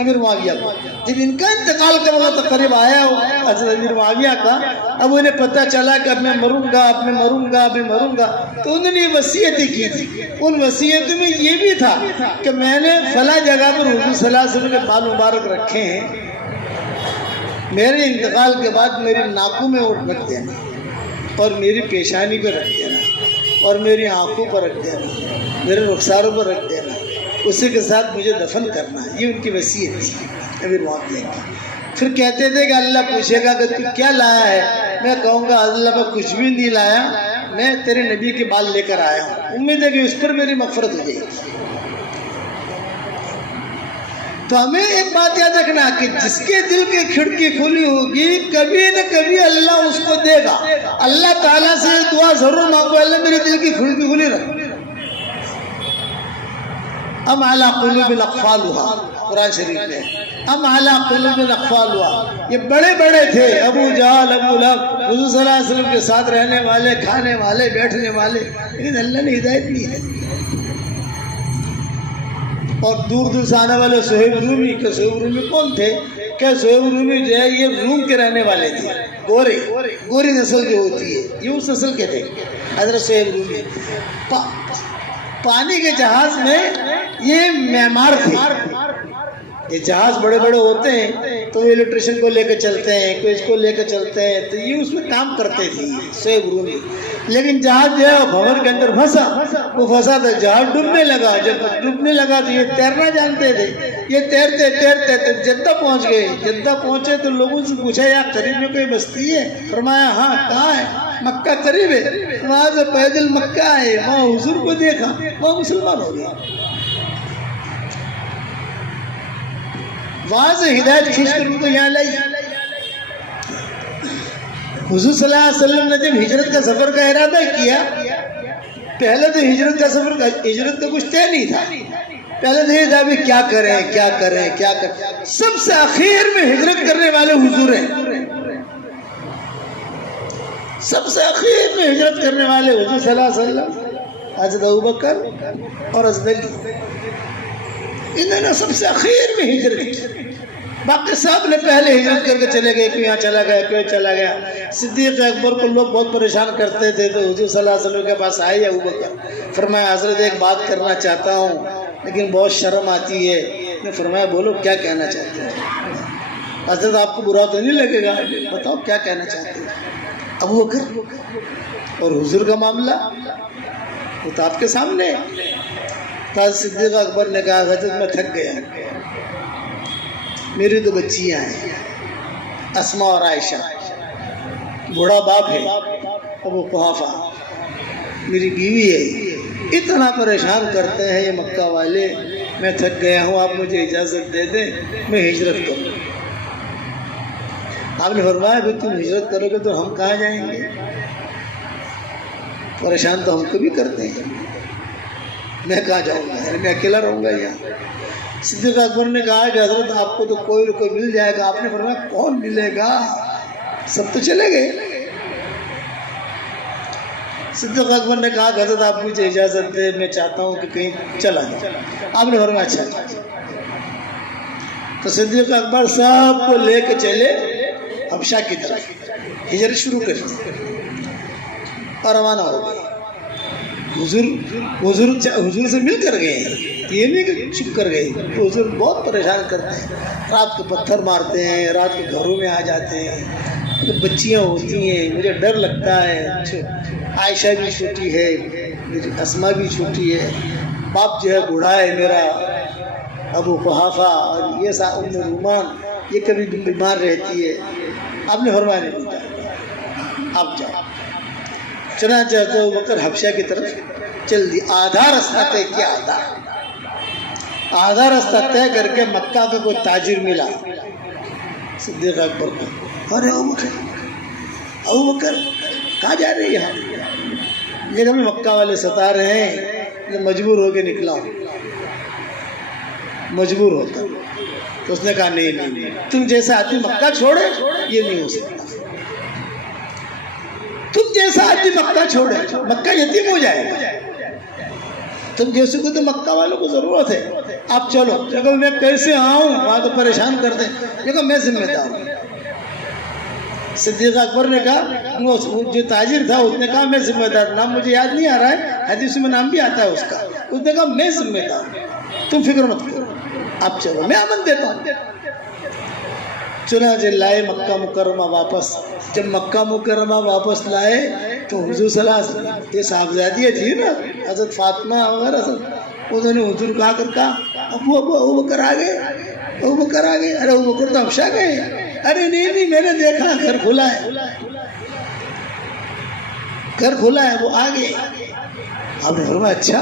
امیر معاویہ کو. جب ان کا انتقال کا وقت قریب آیا حضرت امیر معاویہ کا، اب انہیں پتہ چلا کہ اب میں مروں گا، اب میں مروں گا، اب میں مروں گا، تو انہوں نے وصیتیں کی تھی. ان وصیتوں میں یہ بھی تھا کہ میں نے فلاں جگہ پر حضور صلی اللہ علیہ وسلم کے بال مبارک رکھے ہیں، میرے انتقال کے بعد میری ناکوں میں رکھ دینا اور میری پیشانی پہ رکھ دینا اور میری آنکھوں پر رکھ دینا، میرے رخساروں پر رکھ دینا، اسی کے ساتھ مجھے دفن کرنا ہے. یہ ان کی وصیت تھی امیر معاویہ کی. پھر کہتے تھے کہ اللہ پوچھے گا کہ تو کیا لایا ہے؟ میں کہوں گا اللہ میں کچھ بھی نہیں لایا، میں تیرے نبی کے بال لے کر آیا ہوں، امید ہے کہ اس پر میری مغفرت ہو جائے گی. تو ہمیں ایک بات یاد رکھنا کہ جس کے دل کی کھڑکی کھلی ہوگی کبھی نہ کبھی اللہ اس کو دے گا. اللہ تعالیٰ سے دعا ضرور مانگو, اللہ میرے دل کی کھڑکی کھلی رکھ. ام علی قلوب اقفالها, قرآن شریف میں ام علی قلوب اقفالها. یہ بڑے بڑے تھے, ابو جہل, ابو لہب, حضور صلی اللہ علیہ وسلم کے ساتھ رہنے والے, کھانے والے, بیٹھنے والے, لیکن اللہ نے ہدایت نہیں ہے. اور دور دور سے آنے والے صہیب رومی, کہ صہیب رومی کون تھے؟ کہ صہیب رومی جو ہے یہ روم کے رہنے والے تھے, گوری نسل جو ہوتی ہے, یہ اس نسل کے تھے حضرت صہیب رومی. پانی کے جہاز میں یہ معمار تھے. یہ جہاز بڑے بڑے ہوتے ہیں تو وہ الیکٹریشن کو لے کے چلتے ہیں, کوئی اس کو لے کے چلتے ہیں, تو یہ اس میں کام کرتے تھے صہیب رومی. لیکن جہاز جو ہے وہ بھنور کے اندر پھنسا تو جہاز ڈوبنے لگا. جب ڈوبنے لگا تو یہ تیرنا جانتے تھے, یہ تیرتے تیرتے جدہ پہنچ گئے. جدہ پہنچے تو لوگوں سے پوچھا یا قریب میں کوئی بستی ہے؟ فرمایا ہاں. کہاں ہے؟ مکہ قریب ہے. وہاں سے پیدل مکہ آئے, وہاں حضور کو دیکھا, وہاں مسلمان ہو گیا. وہاں سے ہدایت کھینچ کر ان کو یہاں لائی. حضور صلی اللہ علیہ وسلم نے جب ہجرت کا سفر کا ارادہ کیا, پہلے تو ہجرت کا سفر ہجرت کا کچھ طے نہیں تھا. پہلے تو یہ تھا بھی کیا کریں. سب سے آخر میں ہجرت کرنے والے حضور ہیں. سب سے آخر میں ہجرت کرنے والے حضور صلی اللہ علیہ وسلم, حضرت ابوبکر اور حضرت علی, انہوں نے سب سے آخر میں ہجرت کی. باقی سب نے پہلے ہجرت کر کے چلے گئے, کوئی یہاں چلا گیا, کوئی چلا گیا. صدیق اکبر کو لوگ بہت پریشان کرتے تھے, تو حضور صلی اللہ علیہ وسلم کے پاس آئے ابوبکر, فرمایا حضرت ایک بات کرنا چاہتا ہوں لیکن بہت شرم آتی ہے. نے فرمایا بولو کیا کہنا چاہتے ہیں؟ حضرت آپ کو برا تو نہیں لگے گا, بتاؤ کیا کہنا چاہتے ہیں؟ ابوبکر اور حضور کا معاملہ وہ تو آپ کے سامنے. صدیق اکبر نے کہا حضرت میں تھک گیا, میری دو بچیاں ہیں اسماء اور عائشہ, بوڑھا باپ ہے ابو قحافہ, میری بیوی ہے, اتنا پریشان کرتے ہیں یہ مکہ والے, میں تھک گیا ہوں, آپ مجھے اجازت دے دیں میں ہجرت کروں. آپ نے فرمایا کہ تم ہجرت کرو گے تو ہم کہاں جائیں گے؟ پریشان تو ہم کو بھی کرتے ہیں, میں کہاں جاؤں گا, میں اکیلا رہوں گا یہاں. صدیق اکبر نے کہا کہ حضرت آپ کو تو کوئی نہ کوئی مل جائے گا. آپ نے فرمایا کون ملے گا, سب تو چلے گئے. صدیق اکبر نے کہا کہ حضرت آپ مجھے اجازت دے, میں چاہتا ہوں کہ کہیں چلا جائے. آپ نے فرمایا اچھا. تو صدیق اکبر سب کو لے کے چلے حبشہ کی طرف, ہجرت شروع کر اور روانہ ہو گئے. حضور سے مل کر گئے, یہ نہیں کہ چھپ کر گئے. حضور بہت پریشان کرتے ہیں, رات کو پتھر مارتے ہیں, رات کو گھروں میں آ جاتے ہیں, بچیاں ہوتی ہیں, مجھے ڈر لگتا ہے. عائشہ بھی چھوٹی ہے, میری اسما بھی چھوٹی ہے, باپ جو ہے بوڑھا ہے میرا ابو قحافہ, اور یہ ام رومان یہ کبھی بیمار رہتی ہے. آپ نے فرمایا نہیں, آپ جاؤ. چنانچہ ابوبکر حبشہ کی طرف چل دی. آدھا رستہ طے کیا, آدھا رستہ طے کر کے مکہ کا کوئی تاجر ملا صدیق اکبر کو. ارے ابوبکر کہاں جا رہے ہیں؟ یہاں یہ ہمیں مکہ والے ستا رہے ہیں, مجبور ہو کے نکلا ہوں, مجبور ہوتا. تو اس نے کہا نہیں, تم جیسا آدمی مکہ چھوڑے یہ نہیں ہو سکتا. تم جیسا آدمی مکہ چھوڑے, مکہ یتیم ہو جائے گا. تم جیسے کو تو مکہ والوں کو ضرورت ہے, آپ چلو. دیکھو میں کیسے آؤں, وہاں تو پریشان کر دیں. دیکھو میں ذمہ دار ہوں. صدیق اکبر نے کہا, جو تاجر تھا اس نے کہا میں ذمہ دار, نام مجھے یاد نہیں آ رہا ہے, حدیث میں نام بھی آتا ہے اس کا. اس نے کہا میں ذمہ دار ہوں, تم فکر مت کرو, آپ چلو, میں امن دیتا ہوں. چنانچہ لائے مکہ مکرمہ واپس. جب مکہ مکرمہ واپس لائے تو حضور صلی اللہ علیہ وسلم, یہ صاحبزادیاں تھی نا حضرت فاطمہ وغیرہ سب, انہوں نے حضور کو آ کر کہا ابوبکر آ گئے, ابوبکر آ گئے. ارے ابوبکر تو حبشہ گئے. ارے نہیں میں نے دیکھا گھر کھلا ہے, گھر کھلا ہے, وہ آ گئے. آپ نے فرمایا اچھا,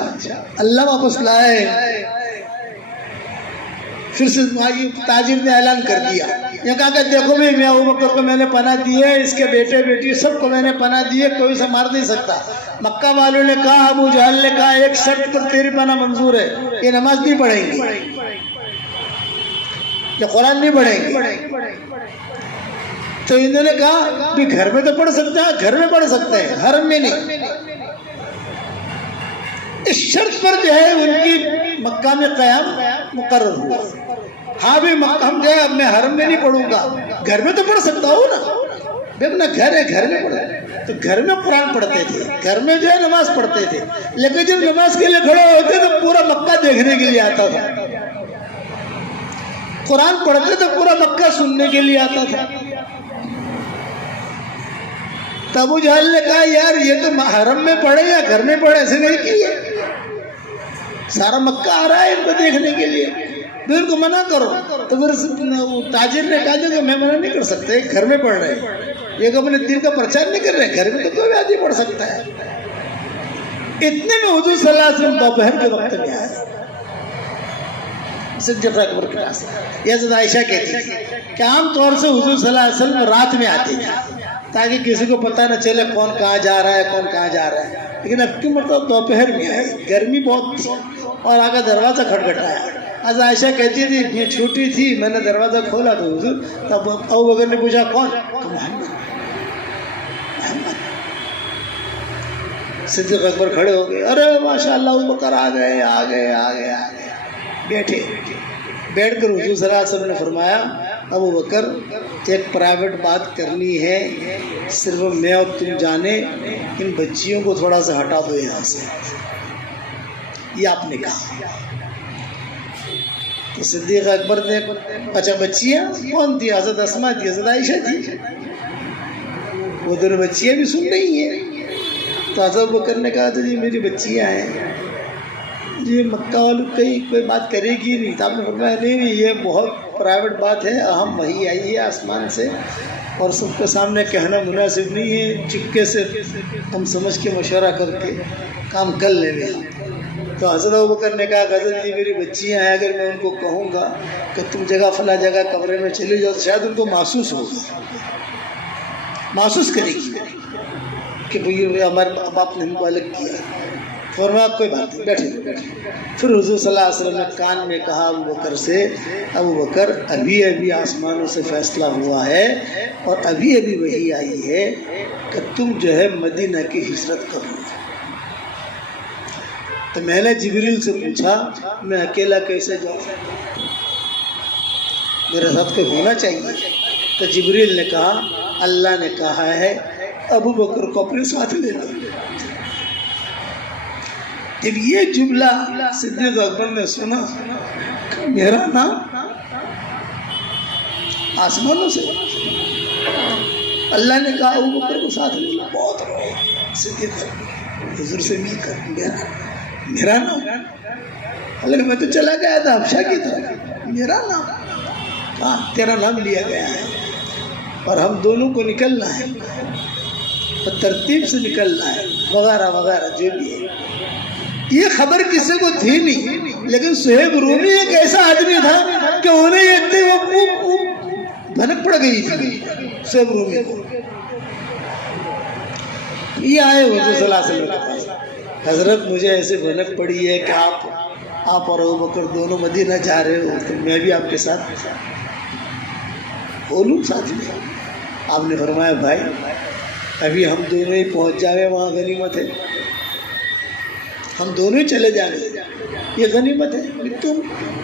اللہ واپس لائے. پھر سے تاجر نے اعلان کر دیا، یہ کہا کہ دیکھو بھائی میں ابو بکر کو میں نے پناہ دی ہے، اس کے بیٹے بیٹی سب کو میں نے پناہ دی ہے، کوئی اسے مار نہیں سکتا۔ مکہ والوں نے کہا، ابو جہل نے کہا ایک شرط پر تیری پناہ منظور ہے، یہ نماز نہیں پڑھیں گے، یہ قرآن نہیں پڑھیں گے۔ تو انہوں نے کہا بھی گھر میں تو پڑھ سکتے ہیں، گھر میں پڑھ سکتے ہیں، حرم میں نہیں۔ اس شرط پر جو ہے ان کی مکہ میں قیام مقرر ہوا۔ ہاں بھی ہم جو ہے اب میں حرم میں نہیں پڑھوں گا، گھر میں تو پڑھ سکتا ہوں نا، بے اپنا گھر ہے، گھر میں پڑھے۔ تو گھر میں قرآن پڑھتے تھے، گھر میں جو ہے نماز پڑھتے تھے، لیکن جب نماز کے لیے کھڑے ہوتے تو پورا مکہ دیکھنے کے لیے آتا تھا، قرآن پڑھتے تو پورا مکہ سننے کے لیے آتا تھا۔ تو ابو جہل نے کہا یار یہ تو حرم میں پڑھے یا گھر میں پڑھے، ایسے نہیں کیے، سارا مکہ آ رہا ہے ان کو دیکھنے کے لیے، تو ان کو منع کرو۔ تو پھر تاجر نے کہا کہ میں منع نہیں کر سکتے، گھر میں پڑھ رہے ہیں، یہ اپنے دین کا پرچار نہیں کر رہے، گھر میں تو کوئی بھی آدمی پڑھ سکتا ہے۔ اتنے میں حضور صلی اللہ علیہ وسلم دوپہر کے وقت میں آئے، صدیق اکبر کے پاس۔ یہ حضرت عائشہ کہتی تھی کہ عام طور سے حضور صلی اللہ علیہ وسلم رات میں آتے تھے تاکہ کسی کو پتہ نہ چلے کون کہاں جا رہا ہے، کون کہاں جا رہا ہے، لیکن اب کی مرتبہ دوپہر میں آئے، گرمی بہت تھی اور آگے دروازہ کھٹکھٹایا۔ حضرت عائشہ کہتی تھی میں چھوٹی تھی، میں نے دروازہ کھولا تو حضور، تب ابو بکر نے پوچھا کون؟ محمد۔ صدیق اکبر کھڑے ہو گئے، ارے ماشاءاللہ ابو بکر آ گئے، آ گئے، آ گئے، آ گئے۔ بیٹھے، بیٹھ کر حضور صلی اللہ علیہ وسلم نے فرمایا ابو بکر ایک پرائیویٹ بات کرنی ہے، صرف میں اور تم جانے، ان بچیوں کو تھوڑا سا ہٹا دو یہاں سے، یہ آپ نے کہا۔ تو صدیق اکبر نے، اچھا بچیاں کون تھی؟ حضرت اسماء تھی، حضرت عائشہ تھی، وہ دونوں بچیاں بھی سن رہی ہیں۔ تو حضرت ابو بکر نے کہا تو جی میری بچیاں ہیں، یہ مکہ والوں کوئی بات کرے گی نہیں۔ تو آپ نے فرمایا نہیں یہ بہت پرائیویٹ بات ہے، اہم وحی آئی ہے آسمان سے اور سب کے سامنے کہنا مناسب نہیں ہے، چپکے سے ہم سمجھ کے مشورہ کر کے کام کر لیں گے۔ تو حضرت ابوبکر نے کہا حضرت یہ میری بچیاں ہیں، اگر میں ان کو کہوں گا کہ تم جگہ فلاں جگہ کمرے میں چلی جاؤ تو شاید ان کو محسوس ہوگا، محسوس کرے گی کہ بھئی ہمارے باپ نے ہم کو الگ کیا۔ فرمایا کوئی بات نہیں، بیٹھے۔ پھر حضور صلی اللہ علیہ وسلم نے کان میں کہا ابو بکر سے، ابو بکر ابھی آسمانوں سے فیصلہ ہوا ہے اور ابھی وحی آئی ہے کہ تم جو ہے مدینہ کی ہجرت کرو۔ تو میں نے جبریل سے پوچھا میں اکیلا کیسے جاؤں، میرے ساتھ کوئی ہونا چاہیے۔ تو جبریل نے کہا اللہ نے کہا ہے ابو بکر کو اپنے ساتھ لے لو۔ جب یہ جملہ صدیق اکبر نے سنا میرا نام آسمانوں سے، اللہ نے کہا ابو بکر کو ساتھ لے لو، بہت روئے صدیق اکبر حضور سے مل کر، میرا نام، اللہ میں تو چلا گیا تھا حبشہ کی طرف، میرا نام کہاں، تیرا نام لیا گیا ہے اور ہم دونوں کو نکلنا ہے، ترتیب سے نکلنا ہے وغیرہ وغیرہ جو بھی ہے۔ یہ خبر کسی کو تھی نہیں، لیکن صہیب رومی ایک ایسا آدمی تھا کہ انہیں یہ بھنک پڑ گئی تھی صہیب رومی کو۔ یہ آئے حضور صلی اللہ علیہ وسلم کے پاس، حضرت مجھے ایسے بھنک پڑی ہے کہ آپ اور ابو بکر دونوں مدینہ جا رہے ہو تو میں بھی آپ کے ساتھ بولوں ساتھ میں۔ آپ نے فرمایا بھائی ابھی ہم دونوں ہی پہنچ جاوے وہاں غنیمت ہے، ہم دونوں ہی چلے جائیں گے، یہ غنیمت ہے۔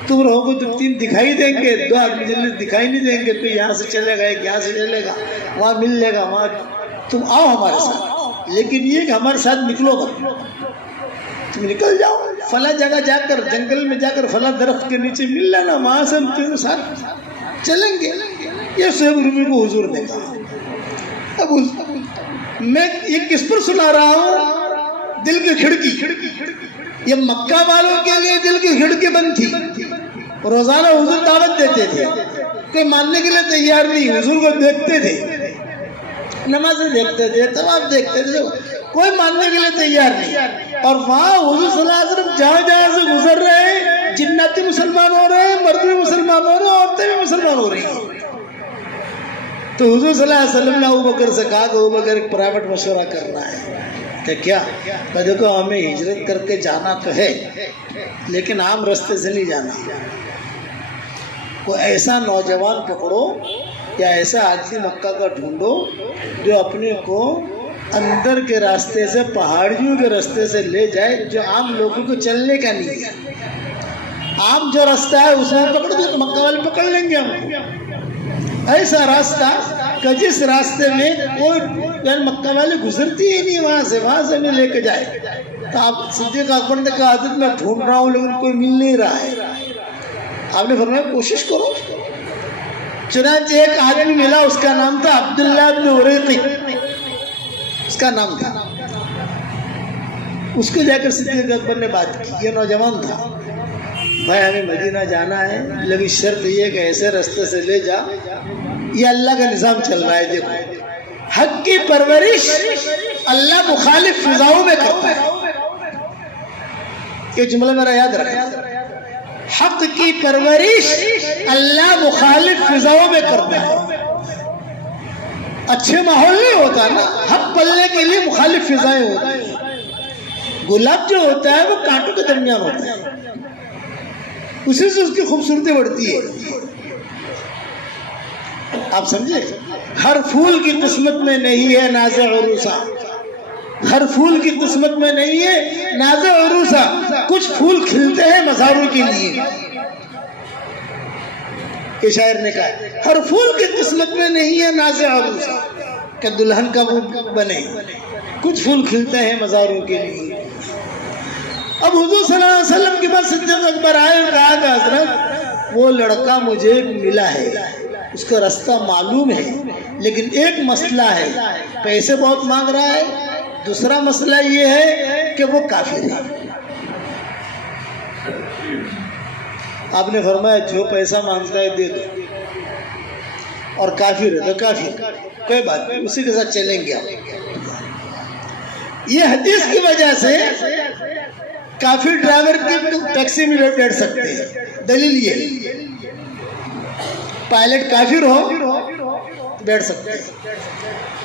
تم رہو گے تو تین دکھائی دیں گے، دو آدمی جلدی دکھائی نہیں دیں گے، کوئی یہاں سے چلے گا ایک یہاں سے چلے گا، وہاں مل لے گا، وہاں تم آؤ ہمارے ساتھ، لیکن یہ کہ ہمارے ساتھ نکلو گا، تم نکل جاؤ فلاں جگہ جا کر، جنگل میں جا کر فلاں درخت کے نیچے مل لینا، وہاں سے ہم تینوں ساتھ چلیں گے۔ یہ صہیب رومی کو حضور نے کہا۔ اب میں یہ کس پر سنا رہا ہوں؟ دل کی کھڑکی، یہ مکہ والوں کے لیے دل کی کھڑکی بند تھی، روزانہ حضور دعوت دیتے تھے، کوئی ماننے کے لیے تیار نہیں، حضور کو دیکھتے تھے، نمازیں دیکھتے تھے، طواف دیکھتے تھے، کوئی ماننے کے لیے تیار نہیں. اور وہاں حضور صلی اللہ علیہ وسلم جہاں جہاں سے گزر رہے ہیں جنات بھی مسلمان ہو رہے ہیں, مرد بھی مسلمان ہو رہے ہیں, عورتیں بھی مسلمان ہو رہی ہیں. تو حضور صلی اللہ علیہ وسلم نے ابو بکر سے کہا کہ ابو بکر ایک پرائیویٹ مشورہ کرنا ہے. کہ کیا؟ کہ دیکھو ہمیں ہجرت کر کے جانا تو ہے لیکن عام راستے سے نہیں جانا. کوئی ایسا نوجوان پکڑو یا ایسا آدمی مکہ کا ڈھونڈو جو اپنے کو اندر کے راستے سے, پہاڑیوں کے راستے سے لے جائے, جو عام لوگوں کو چلنے کا نہیں ہے. عام جو راستہ ہے اس میں پکڑ دو تو مکہ والے پکڑ لیں گے ہم کو. ایسا راستہ کہ جس راستے میں کوئی یعنی مکہ والے گزرتی ہی نہیں وہاں سے میں لے کے جائے. تو آپ صدیق اکبر نے کہا حضرت میں ڈھونڈ رہا ہوں لیکن کوئی مل نہیں رہا ہے. آپ نے فرمایا کوشش کرو. چنانچہ ایک آدمی ملا, اس کا نام تھا عبداللہ بن عریقی, اس کا نام تھا. اس کو جا کر صدیق اکبر نے بات کی. یہ نوجوان تھا, بھائی ہمیں مدینہ جانا ہے لیکن شرط یہ کہ ایسے راستے سے لے جا, یہ اللہ کا نظام چل رہا ہے. دیکھو حق کی پرورش اللہ مخالف فضاؤں میں کرتا ہے. یہ جملہ میرا یاد رکھنا, حق کی پرورش اللہ مخالف فضاؤں میں کرتا ہے. اچھے ماحول نہیں ہوتا نا, حق پلنے کے لیے مخالف فضائیں ہوتی ہیں. گلاب جو ہوتا ہے وہ کانٹوں کے درمیان ہوتا ہے, اسی سے اس کی خوبصورتی بڑھتی ہے. آپ سمجھے, ہر پھول کی قسمت میں نہیں ہے ناز عروسہ, ہر پھول کی قسمت میں نہیں ہے ناز عروسہ. کچھ پھول کھلتے ہیں مزاروں کے لیے. یہ شاعر نے کہا ہر پھول کی قسمت میں نہیں ہے ناز عروسہ کہ دلہن کا وہ بنے. کچھ پھول کھلتے ہیں مزاروں کے لیے. اب حضور صلی اللہ علیہ وسلم کے پاس صدیق اکبر آئے اور کہا کہ حضرت وہ لڑکا مجھے ملا ہے, اس کا راستہ معلوم ہے لیکن ایک مسئلہ ہے, پیسے بہت مانگ رہا ہے. دوسرا مسئلہ یہ ہے کہ وہ کافر ہے. آپ نے فرمایا جو پیسہ مانگتا ہے دے دو, اور کافر ہے تو کافر, کوئی بات نہیں, اسی کے ساتھ چلیں گے. یہ حدیث کی وجہ سے کافر ڈرائیور کی ٹیکسی میں بیٹھ سکتے ہیں. دلیل یہ, پائلٹ کافر ہو تو بیٹھ سکتے ہیں,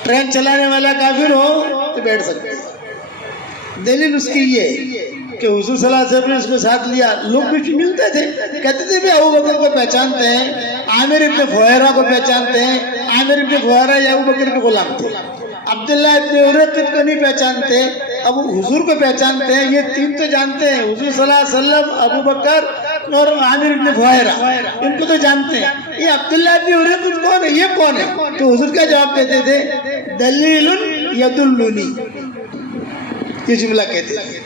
ٹرین چلانے والا کافر ہو تو بیٹھ سکتے ہیں. دلیل اس کی یہ کہ حضور صلی اللہ علیہ وسلم نے اس کو ساتھ لیا. لوگ بھی ملتے تھے, کہتے تھے بھی ابو بکر کو پہچانتے ہیں, عامر ابن فہیرہ کو پہچانتے ہیں. عامر ابن فہیرہ یا ابو بکر کے غلام تھے. عبداللہ ابن عریقہ کو نہیں پہچانتے, ابو حضور کو پہچانتے ہیں. یہ تین تو جانتے ہیں, حضور صلی اللہ علیہ وسلم, ابو بکر اور عامر ابن فہیرہ, ان کو تو جانتے ہیں. یہ عبداللہ ابن عریقہ کون ہے, یہ کون ہے؟ تو حضور کیا جواب دیتے تھے؟ دلیل یدلنی. یہ جملہ کہتے ہیں,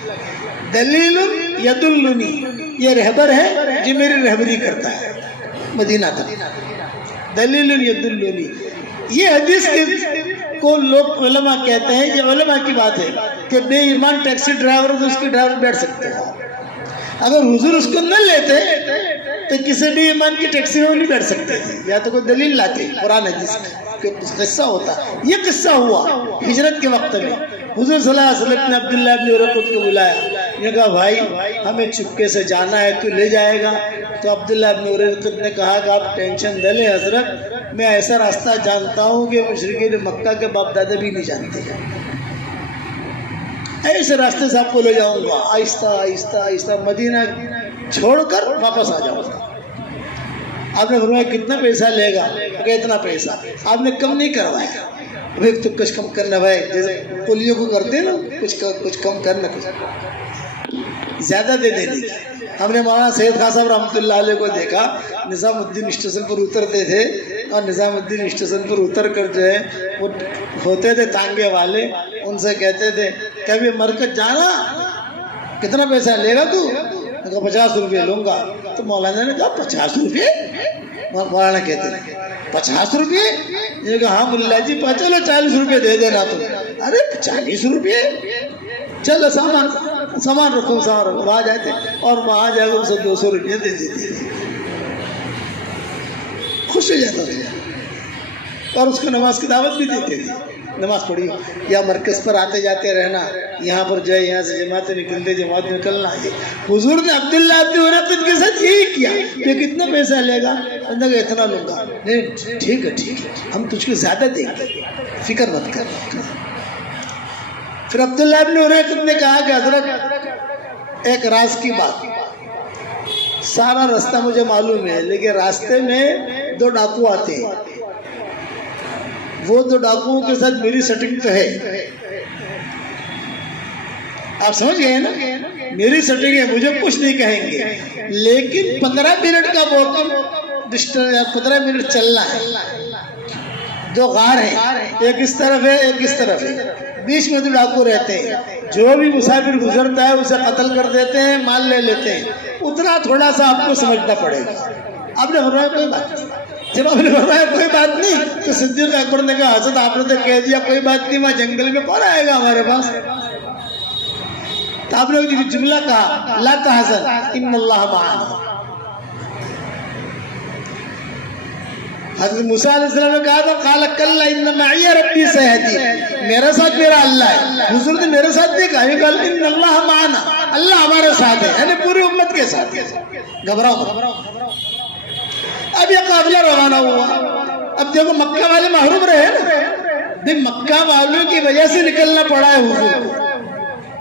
دلیل یدلنی, یہ رہبر ہے جو میری رہبری کرتا ہے مدینہ تک. دلیل یدلنی. یہ حدیث کو لوگ علماء کہتے ہیں, یہ علماء کی بات ہے کہ بے ایمان ٹیکسی ڈرائیور تو اس کے ڈرائیور بیٹھ سکتے ہیں. اگر حضور اس کو نہ لیتے تو کسی بھی ایمان کی ٹیکسی میں نہیں بیٹھ سکتے تھے, یا تو کوئی دلیل لاتے قرآن حدیث میں کہ قصہ ہوتا. یہ قصہ ہوا ہجرت کے وقت میں. حضور صلی اللہ علیہ وسلم نے عبداللہ ابن عریقہ کو بلایا, نے کہا بھائی ہمیں چپکے سے جانا ہے, تو لے جائے گا؟ تو عبداللہ ابن عریقہ نے کہا کہ آپ ٹینشن نہ لیں حضرت, میں ایسا راستہ جانتا ہوں کہ مشرکین مکہ کے باپ دادا بھی نہیں جانتے. ایسے راستے سے آپ کو لے جاؤں گا, آہستہ آہستہ آہستہ مدینہ چھوڑ کر واپس آ جاؤں گا. آپ نے فرمایا کتنا پیسہ لے گا؟ کہ اتنا پیسہ. آپ نے کم نہیں کروایا, بھائی تو کچھ کم کرنا بھائی, جیسے پولیو کو کرتے ہیں نا, کچھ کم کرنا, کچھ زیادہ دے دینے. ہم نے مولانا سید خان صاحب رحمۃ اللہ علیہ کو دیکھا, نظام الدین اسٹیشن پر اترتے تھے, اور نظام الدین اسٹیشن پر اتر کر جو ہے وہ ہوتے تھے تانگے والے, ان سے کہتے تھے کبھی مرکز جانا, کتنا پیسہ لے گا تو؟ کہا 50 روپے لوں گا. تو مولانا نے کہا 50 روپے؟ مولانا کہتے ہیں 50 روپے؟ یہ کہا ہاں ملا جی, چلو 40 روپے دے دینا. تو ارے 40 روپے, چلو سامان رکھو. وہاں جاتے اور وہاں جا کر اسے 200 روپے دے دیتے تھے, خوش ہو جاتا تھا, اور اس کو نماز کی دعوت بھی دیتے تھے. نماز پڑھی ہو، یا مرکز پر آتے جاتے رہنا، یہاں پر جو ہے یہاں سے جماعت نکلتے جماعت نکلنا. حضور نے عبداللہ ابن ارقط کے ساتھ یہی کیا. یہ کتنا پیسہ لے گا؟ بندہ کہ اتنا لوں گا. نہیں ٹھیک ہے ہم تجھ کو زیادہ دیں گے، فکر مت کر. پھر عبداللہ ابن ارقط نے کہا کہ حضرت ایک راز کی بات، سارا راستہ مجھے معلوم ہے لیکن راستے میں 2 ڈاکو آتے ہیں، وہ 2 ڈاکوؤں کے ساتھ میری سیٹنگ تو ہے. آپ سمجھ گئے نا، میری سیٹنگ ہے، مجھے کچھ نہیں کہیں گے، لیکن 15 منٹ کا موقع 15 منٹ چلنا ہے. 2 غار ہیں، ایک اس طرف ہے ایک اس طرف ہے، بیچ میں 2 ڈاکو رہتے ہیں. جو بھی مسافر گزرتا ہے اسے قتل کر دیتے ہیں، مال لے لیتے ہیں. اتنا تھوڑا سا آپ کو سمجھنا پڑے گا. آپ نے فرمایا کوئی بات نہیں. جب آپ نے فرمایا کوئی بات نہیں تو صدیق اکبر نے کہا حضرت آپ نے تو کہہ دیا کوئی بات نہیں، وہاں جنگل میں کون آئے گا ہمارے پاس. تو آپ نے جملہ کہا لا تحزن ان اللہ معنا. حضرت موسیٰ علیہ السلام نے کہا تھا قال کلا ان معی ربی سیہدین، میرا ساتھ میرا اللہ ہے. حضور نے میرے ساتھ نہیں کہا، یہ کہا ان اللہ معنا، اللہ ہمارے ساتھ ہے، یعنی پوری امت کے ساتھ ہے. گھبراؤ. اب یہ قافلہ روانہ ہوا. اب دیکھو مکہ والے محروم رہے نا، مکہ والوں کی وجہ سے نکلنا پڑا ہے حضور کو.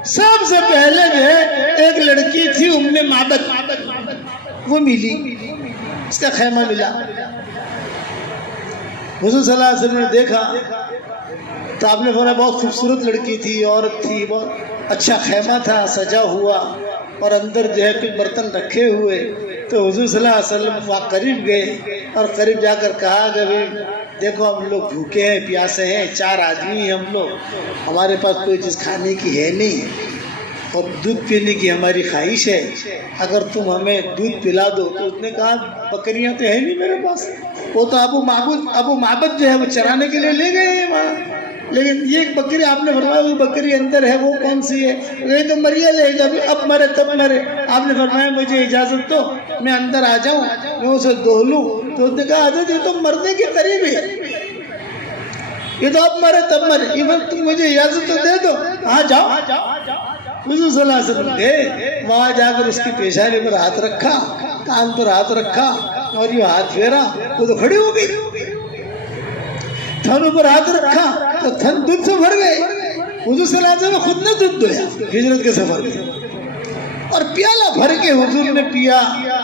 سب سے پہلے جو ہے ایک لڑکی تھی ام معبد، وہ ملی، اس کا خیمہ ملا. حضور صلی اللہ علیہ وسلم نے دیکھا تو آپ نے فرمایا بہت خوبصورت لڑکی تھی، عورت تھی، بہت اچھا خیمہ تھا سجا ہوا، اور اندر جو ہے کچھ برتن رکھے ہوئے. تو حضور صلی اللہ علیہ وسلم وہاں قریب گئے اور قریب جا کر کہا کہ دیکھو ہم لوگ بھوکے ہیں، پیاسے ہیں، 4 آدمی ہیں ہم لوگ، ہمارے پاس کوئی چیز کھانے کی ہے نہیں اور دودھ پینے کی ہماری خواہش ہے، اگر تم ہمیں دودھ پلا دو. تو اس نے کہا بکریاں تو ہے نہیں میرے پاس. وہ تو ابو معبد جو ہے وہ چرانے کے لیے لے گئے ہیں وہاں، لیکن یہ ایک بکری آپ نے فرمایا وہ بکری اندر ہے، وہ کون سی ہے؟ یہ تو مریا لے جب اب مرے تب مرے. آپ نے فرمایا مجھے اجازت دو میں اندر آ جاؤں، میں اسے دہہ لوں. تو اس نے کہا حضرت یہ تو مرنے کے قریب ہے، یہ تو اب مرے تب مرے، تم مجھے اجازت تو دے دو. ہاں جاؤ. حضور صلی اللہ علیہ وسلم گئے وہاں، جا کر اس کی پیشانی پر ہاتھ رکھا، کان پر ہاتھ رکھا اور یہ ہاتھ پھیرا، وہ تو کھڑی ہو گئی. تھنوں پر ہاتھ رکھا تو تھن دودھ سے بھر گئے. حضور صلی اللہ علیہ وسلم خود نے دودھ دھویا ہجرت کے سفر میں، اور پیالہ بھر کے حضور نے پیا،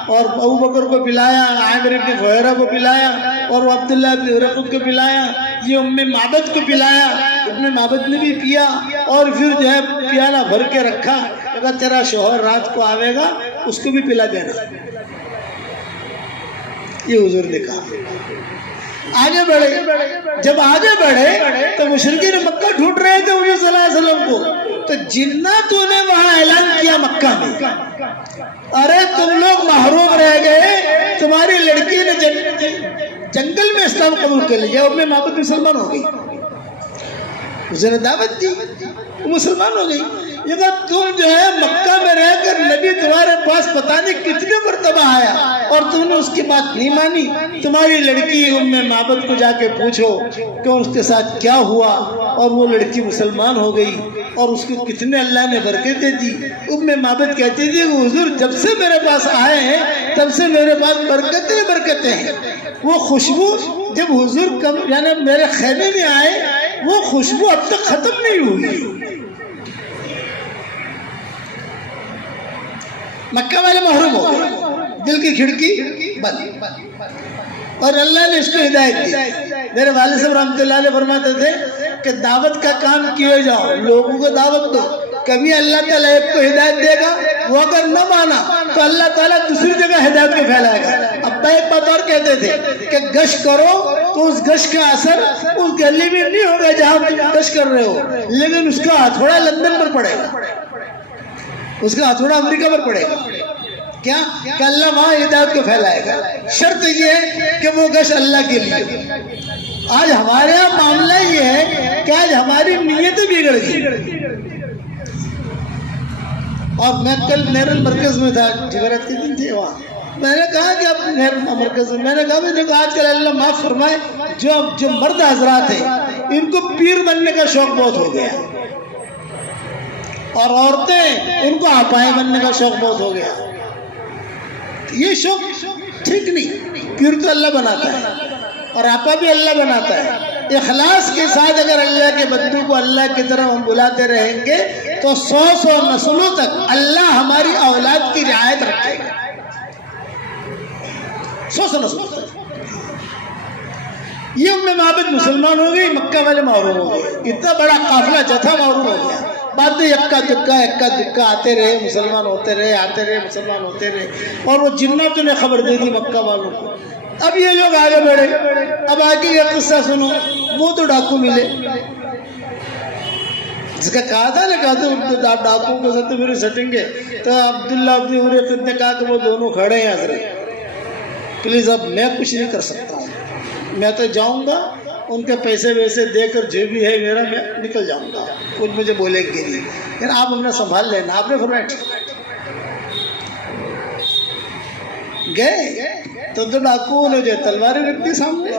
اور ابو بکر کو پلایا، عامر ابن فہیرہ کو پلایا، اور عبداللہ ابن ارقط کو پلایا، یہ ام معبد کو پلایا. ابن معبد نے بھی پیا، اور پھر جو ہے پیالہ بھر کے رکھا، اگر تیرا شوہر رات کو آئے گا اس کو بھی پلا دینا. یہ حضور نے کہا. آگے بڑھے، جب آگے بڑھے تو مشرکین مکہ ڈھونڈ رہے تھے حضور صلی اللہ علیہ وسلم کو. تو جناتوں نے وہاں اعلان کیا مکہ میں، ارے تم لوگ محروم رہ گئے، تمہاری لڑکی نے جنگل میں اسلام قبول کر لیا، ام معبد مسلمان ہو گئی. اس نے دعوت دی، وہ مسلمان ہو گئی. یہ کہ تم جو ہے مکہ میں رہ کر نبی تمہارے پاس پتہ نہیں کتنے مرتبہ آیا اور تم نے اس کی بات نہیں مانی. تمہاری لڑکی ام معبد کو جا کے پوچھو کہ اس کے ساتھ کیا ہوا، اور وہ لڑکی مسلمان ہو گئی، اور اس کو کتنے اللہ نے برکتیں دی. ام معبد کہتی تھی کہ حضور جب سے میرے پاس آئے ہیں تب سے میرے پاس برکتیں ہیں. وہ خوشبو جب حضور یعنی میرے خیمے میں آئے، وہ خوشبو اب تک ختم نہیں ہوئی. مکہ والے محروم ہو گئے، دل کی کھڑکی بند، اور اللہ نے اس کو ہدایت دی. میرے والد صاحب رحمۃ اللہ علیہ فرماتے تھے کہ دعوت کا کام کیے جاؤ، لوگوں کو دعوت دو. کبھی اللہ تعالیٰ ایک کو ہدایت دے گا، وہ اگر نہ مانا تو اللہ تعالیٰ دوسری جگہ ہدایت کو پھیلائے گا. ابا ایک بات اور کہتے تھے کہ گشت کرو تو اس گشت کا اثر اس گلی میں نہیں ہوگا جہاں تم گشت کر رہے ہو، لیکن اس کا ہتھوڑا لندن پر پڑے گا، اس کا ہتھوڑا امریکہ پر پڑے گا. کیا کہ اللہ وہاں ہدایت کو پھیلائے گا. شرط یہ ہے کہ وہ گشت اللہ کے لیے. آج ہمارے یہاں معاملہ یہ ہے کہ آج ہماری نیتیں بگڑ گئی. اور میں کل نیرل مرکز میں تھا، جبرات کے دن تھے وہاں، میں نے کہا کہ اب مرکز میں نے کہا دیکھو آج کل اللہ معاف فرمائے جو مرد حضرات ہیں ان کو پیر بننے کا شوق بہت ہو گیا اور عورتیں ان کو آپائیں بننے کا شوق بہت ہو گیا. یہ شوق ٹھیک نہیں. پیر تو اللہ بناتا ہے اور آپا بھی اللہ بناتا ہے. اخلاص کے ساتھ اگر اللہ کے بندوں کو اللہ کی طرف ہم بلاتے رہیں گے تو 100 نسلوں تک اللہ ہماری اولاد کی رعایت رکھے گا. 100 نسلوں تک. یہ معبد مسلمان ہو گئی, مکہ والے محروم ہو گئے. اتنا بڑا قافلہ جتھا محروم ہو گیا. بعد میں یکا دکا آتے رہے, مسلمان ہوتے رہے, آتے رہے, مسلمان ہوتے رہے. اور وہ جناتوں نے خبر دے دی مکہ والوں کو. اب یہ لوگ آگے بڑھے. اب آگے یہ قصہ سنو. وہ تو ڈاکو ملے جس کا کہا تھا نا, کہا تھا آپ ڈاکوؤں کے ساتھ میرے سٹیں گے. تو عبداللہ ابن اریقط نے کہا کہ وہ دونوں کھڑے ہیں حضرت, پلیز اب میں کچھ نہیں کر سکتا ہوں. میں تو جاؤں گا, ان کے پیسے ویسے دے کر جو بھی ہے میرا میں نکل جاؤں گا, کچھ مجھے بولیں گے نہیں. یار آپ اپنا سنبھال لینا. آپ نے فرمایا گئے تو ڈاکوؤں نے جو تلواریں رکھ دی سامنے.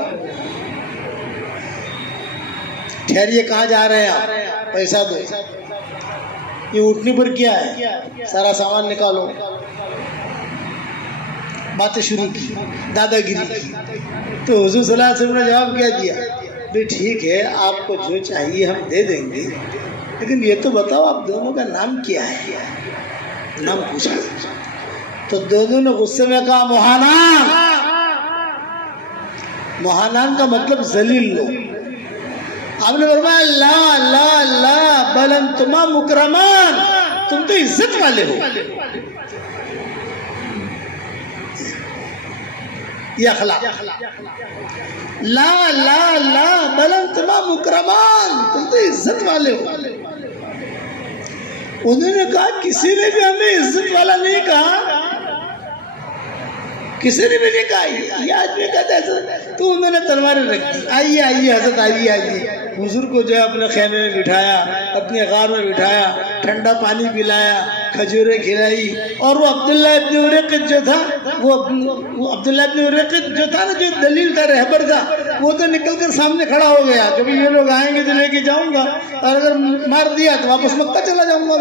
ٹھہریے, کہاں جا رہے ہیں آپ؟ پیسہ دو. یہ اٹھنے پر کیا ہے؟ سارا سامان نکالو. باتیں شروع کی, دادا گیری کی. تو حضور صلی اللہ علیہ وسلم نے جواب کیا دیا, بھئی ٹھیک ہے آپ کو جو چاہیے ہم دے دیں گے, لیکن یہ تو بتاؤ آپ دونوں کا نام کیا ہے؟ نام پوچھا. تو دونوں نے غصے میں کہا مہانان. مہانان کا مطلب ذلیل لوگ. آپ نے فرمایا لا لا لا بل انتما مکرمان, تم تو عزت والے ہو. یہ اخلاق. لا لا لا بل انتما مکرمان, تم تو عزت والے ہو. انہوں نے کہا کسی نے بھی ہمیں عزت والا نہیں کہا, کسی نے بھی نہیں کہا. یہ آدمی کہتا ہے تو انہوں نے تلواریں رکھ دی. آئیے آئیے حضرت, آئیے آئیے. حضور کو جو ہے اپنے خیمے میں بٹھایا, اپنے غار میں بٹھایا, ٹھنڈا پانی پلایا, کھجوریں کھلائی. اور وہ عبداللہ ابن اریقط جو تھا, وہ عبداللہ ابن اریقط جو تھا نا, جو دلیل تھا, رہبر تھا, وہ تو نکل کر سامنے کھڑا ہو گیا کہ یہ لوگ آئیں گے تو لے کے جاؤں گا, اور اگر مار دیا تو واپس مکہ چلا جاؤں گا.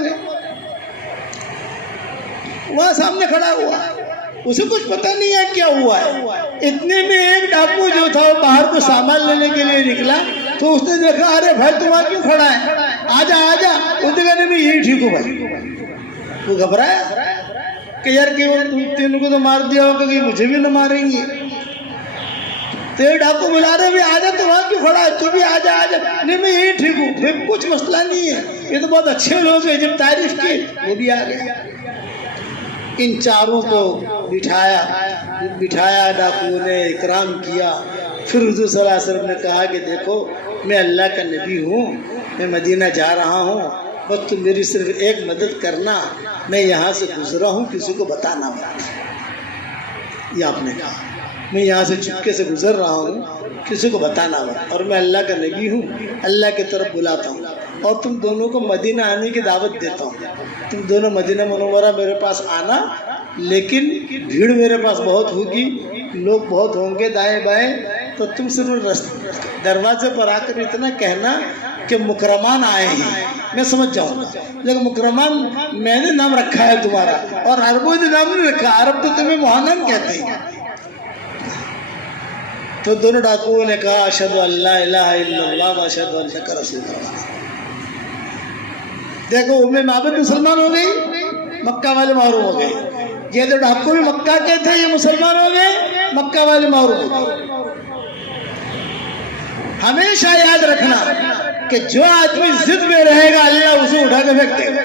وہاں سامنے کھڑا ہوا, اسے کچھ پتہ نہیں ہے کیا ہوا ہے. اتنے میں ایک ڈاکو جو تھا وہ باہر کو سامان لینے کے لیے نکلا, تو اس نے دیکھا ارے بھائی تم وہاں کیوں کھڑا ہے, آجا آجا. اس نے کہا میں یہی ٹھیک ہوں بھائی. وہ گھبرایا کہ یار کہ وہ تینوں کو تو مار دیا ہوگا کہ مجھے بھی نہ ماریں گے. تو یہ ڈاکو بلا رہے بھی آجا, تو وہاں کیوں کھڑا ہے, تو بھی آجا آجا. نہیں میں یہی ٹھیک ہوں, پھر کچھ مسئلہ نہیں ہے, یہ تو بہت اچھے لوگ ہیں. جب تعریف کی وہ بھی آ گئے. ان چاروں کو بٹھایا ڈاکوؤں نے, اکرام کیا. پھر حضور صلی اللہ علیہ وسلم نے کہا کہ دیکھو میں اللہ کا نبی ہوں, میں مدینہ جا رہا ہوں, بس تم میری صرف ایک مدد کرنا, میں یہاں سے گزرا ہوں, کسی کو بتانا مت. یہ آپ نے کہا میں یہاں سے چپکے سے گزر رہا ہوں, کسی کو بتانا مت, اور میں اللہ کا نبی ہوں, اللہ کی طرف بلاتا ہوں, اور تم دونوں کو مدینہ آنے کی دعوت دیتا ہوں. تم دونوں مدینہ منورہ میرے پاس آنا, لیکن بھیڑ میرے پاس بہت ہوگی, لوگ بہت ہوں گے دائیں بائیں, تو تم صرف دروازے پر آ کر اتنا کہنا کہ مکرمان آئے ہیں, میں سمجھ جاؤں. لیکن مکرمان میں نے نام رکھا ہے تمہارا, اور عربوں نے نام نہیں رکھا, عرب تو تمہیں مہانان کہتے ہیں. تو دونوں ڈاکوؤں نے کہا اشہد ان لا الہ الا اللہ و اشہد انک رسول اللہ. دیکھو معبد مسلمان ہو گئی, مکہ والے محروم ہو گئے. یہ تو ڈاکو بھی مکہ کے تھے, یہ مسلمان ہو گئے, مکہ والے محروم ہو گئے. ہمیشہ یاد رکھنا کہ جو آدمی ضد میں رہے گا اللہ اسے اٹھا کے پھینک دے گا.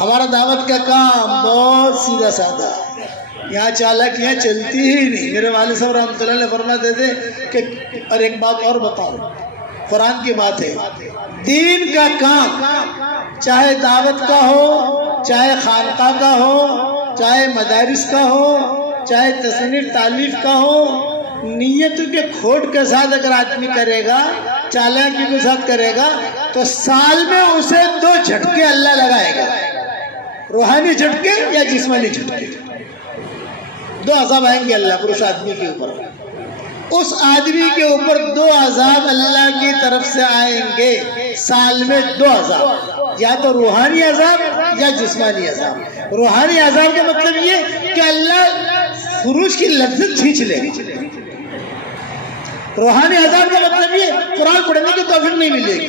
ہمارا دعوت کا کام بہت سیدھا سادہ, یہاں چالاکیاں چلتی ہی نہیں. میرے والد صاحب رحمۃ اللہ علیہ فرماتے تھے کہ اور ایک بات اور بتاؤں, قرآن کی بات ہے, دین کا کام چاہے دعوت کا ہو, چاہے خانقاہ کا ہو, چاہے مدارس کا ہو, چاہے تصنیف تالیف کا ہو, نیتوں کے کھوٹ کے ساتھ اگر آدمی کرے گا, چالاکی کے ساتھ کرے گا, تو سال میں اسے 2 جھٹکے اللہ لگائے گا, روحانی جھٹکے یا جسمانی جھٹکے. دو عذاب آئیں گے اللہ پر اس آدمی کے اوپر. اس آدمی کے اوپر 2 عذاب اللہ کی طرف سے آئیں گے سال میں. 2 عذاب، یا تو روحانی عذاب یا جسمانی عذاب. روحانی عذاب کا مطلب یہ کہ اللہ خروج کی لذت کھینچ لے. روحانی عذاب کا مطلب یہ قرآن پڑھنے کی توفیق نہیں ملے گی.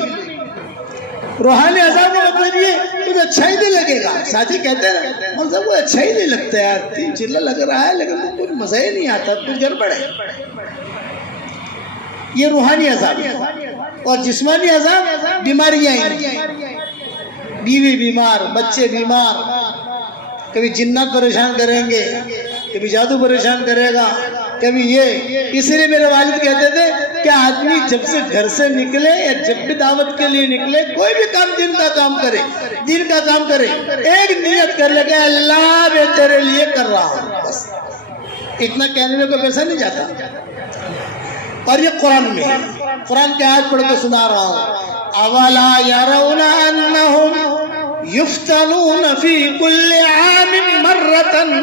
روحانی عذاب کا مطلب یہ کچھ اچھا ہی نہیں لگے گا. ساتھی کہتے ہیں نا مطلب وہ اچھا ہی نہیں لگتا ہے یار، 3 چلا لگ رہا ہے لیکن کچھ مزہ ہی نہیں آتا، کچھ گڑبڑ ہے. یہ روحانی عذاب ہے. اور جسمانی عذاب بیماریاں ہیں، بیوی بیمار، بچے بیمار، کبھی جنات پریشان کریں گے، کبھی جادو پریشان کرے گا، کبھی یہ. اسی لیے میرے والد کہتے تھے کہ آدمی جب سے گھر سے نکلے یا جب بھی دعوت کے لیے نکلے، کوئی بھی کام دین کا کام کرے، دین کا کام کرے، ایک نیت کر لے کہ اللہ میں تیرے لیے کر رہا ہوں. بس اتنا کہنے میں کوئی پیسہ نہیں جاتا. اور یہ قرآن میں ہے. قرآن کی آیت پڑھ کے سنا رہا ہوں. اولا یرون انہم یفتنون فی کل عام مرتن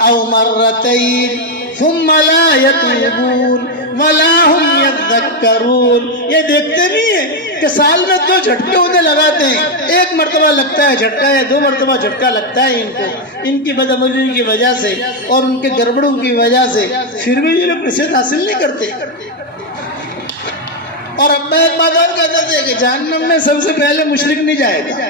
او مرتین ثم لا یتوبون ولا ہم یذکرون. یہ دیکھتے نہیں ہیں کہ سال میں 2 جھٹکے انہیں لگاتے ہیں. 1 مرتبہ لگتا ہے جھٹکا یا 2 مرتبہ جھٹکا لگتا ہے ان کو، ان کی بدعملی کی وجہ سے اور ان کے گڑبڑوں کی وجہ سے، پھر بھی یہ لوگ نصیحت حاصل نہیں کرتے. اور اب میں ایک بات اور کہتا تھا کہ جہنم میں سب سے پہلے مشرک نہیں جائے گا،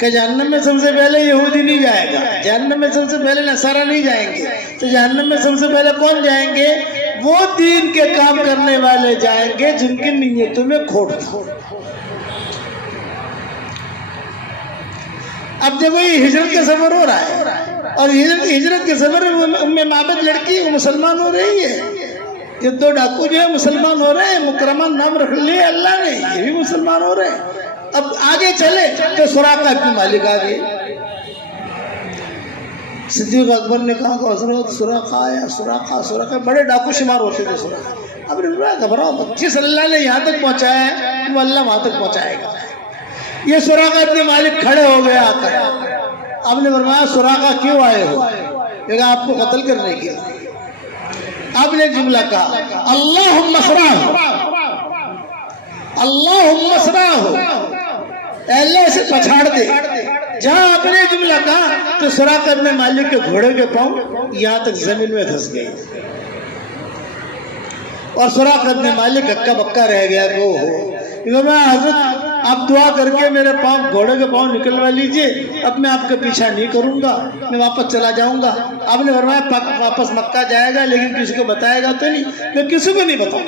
کہ جہنم میں سب سے پہلے یہودی نہیں جائے گا، جہنم میں سب سے پہلے نصارہ نہیں جائیں گے. تو جہنم میں سب سے پہلے کون جائیں گے؟ وہ دین کے کام کرنے والے جائیں گے جن کی نیتوں میں کھوٹ تھا. اب دیکھو یہ ہجرت کا سفر ہو رہا ہے، اور ہجرت کے سفر میں ام معبد لڑکی وہ مسلمان ہو رہی ہے. یہ 2 ڈاکو جو ہے مسلمان ہو رہے ہیں، مکرمہ نام رکھ لیا اللہ نے، یہ بھی مسلمان ہو رہے ہیں. اب آگے چلے تو سراقہ ابن مالک آ گئے. صدیق اکبر نے کہا کہ حضرت سراقہ آیا. سراقہ بڑے ڈاکو شمار ہوتے تھے سراقہ. اب نے بولا گھبراؤ، جس اللہ نے یہاں تک پہنچایا ہے وہ اللہ وہاں تک پہنچائے گا. یہ سراقہ ابن مالک کھڑے ہو گئے آ کر. اب نے فرمایا سراقہ کیوں آئے ہو؟ یہ کہا آپ کو قتل کرنے کے لیے. آپ نے جملہ کہا اللہم اسرعہ، اللہم اسرعہ، اے اللہ اسے پچھاڑ دے. جہاں آپ نے جملہ کہا تو سراقہ ابن مالک کے گھوڑے کے پاؤں یہاں تک زمین میں دھس گئے، اور سراقہ ابن مالک ہکا بکا رہ گیا کہ وہ میں حضرت آپ دعا کر کے میرے پاؤں گھوڑے کے پاؤں نکلوا لیجئے، اب میں آپ کا پیچھا نہیں کروں گا، میں واپس چلا جاؤں گا. آپ نے فرمایا واپس مکہ جائے گا لیکن کسی کو بتائے گا تو نہیں. میں کسی کو نہیں بتاؤں.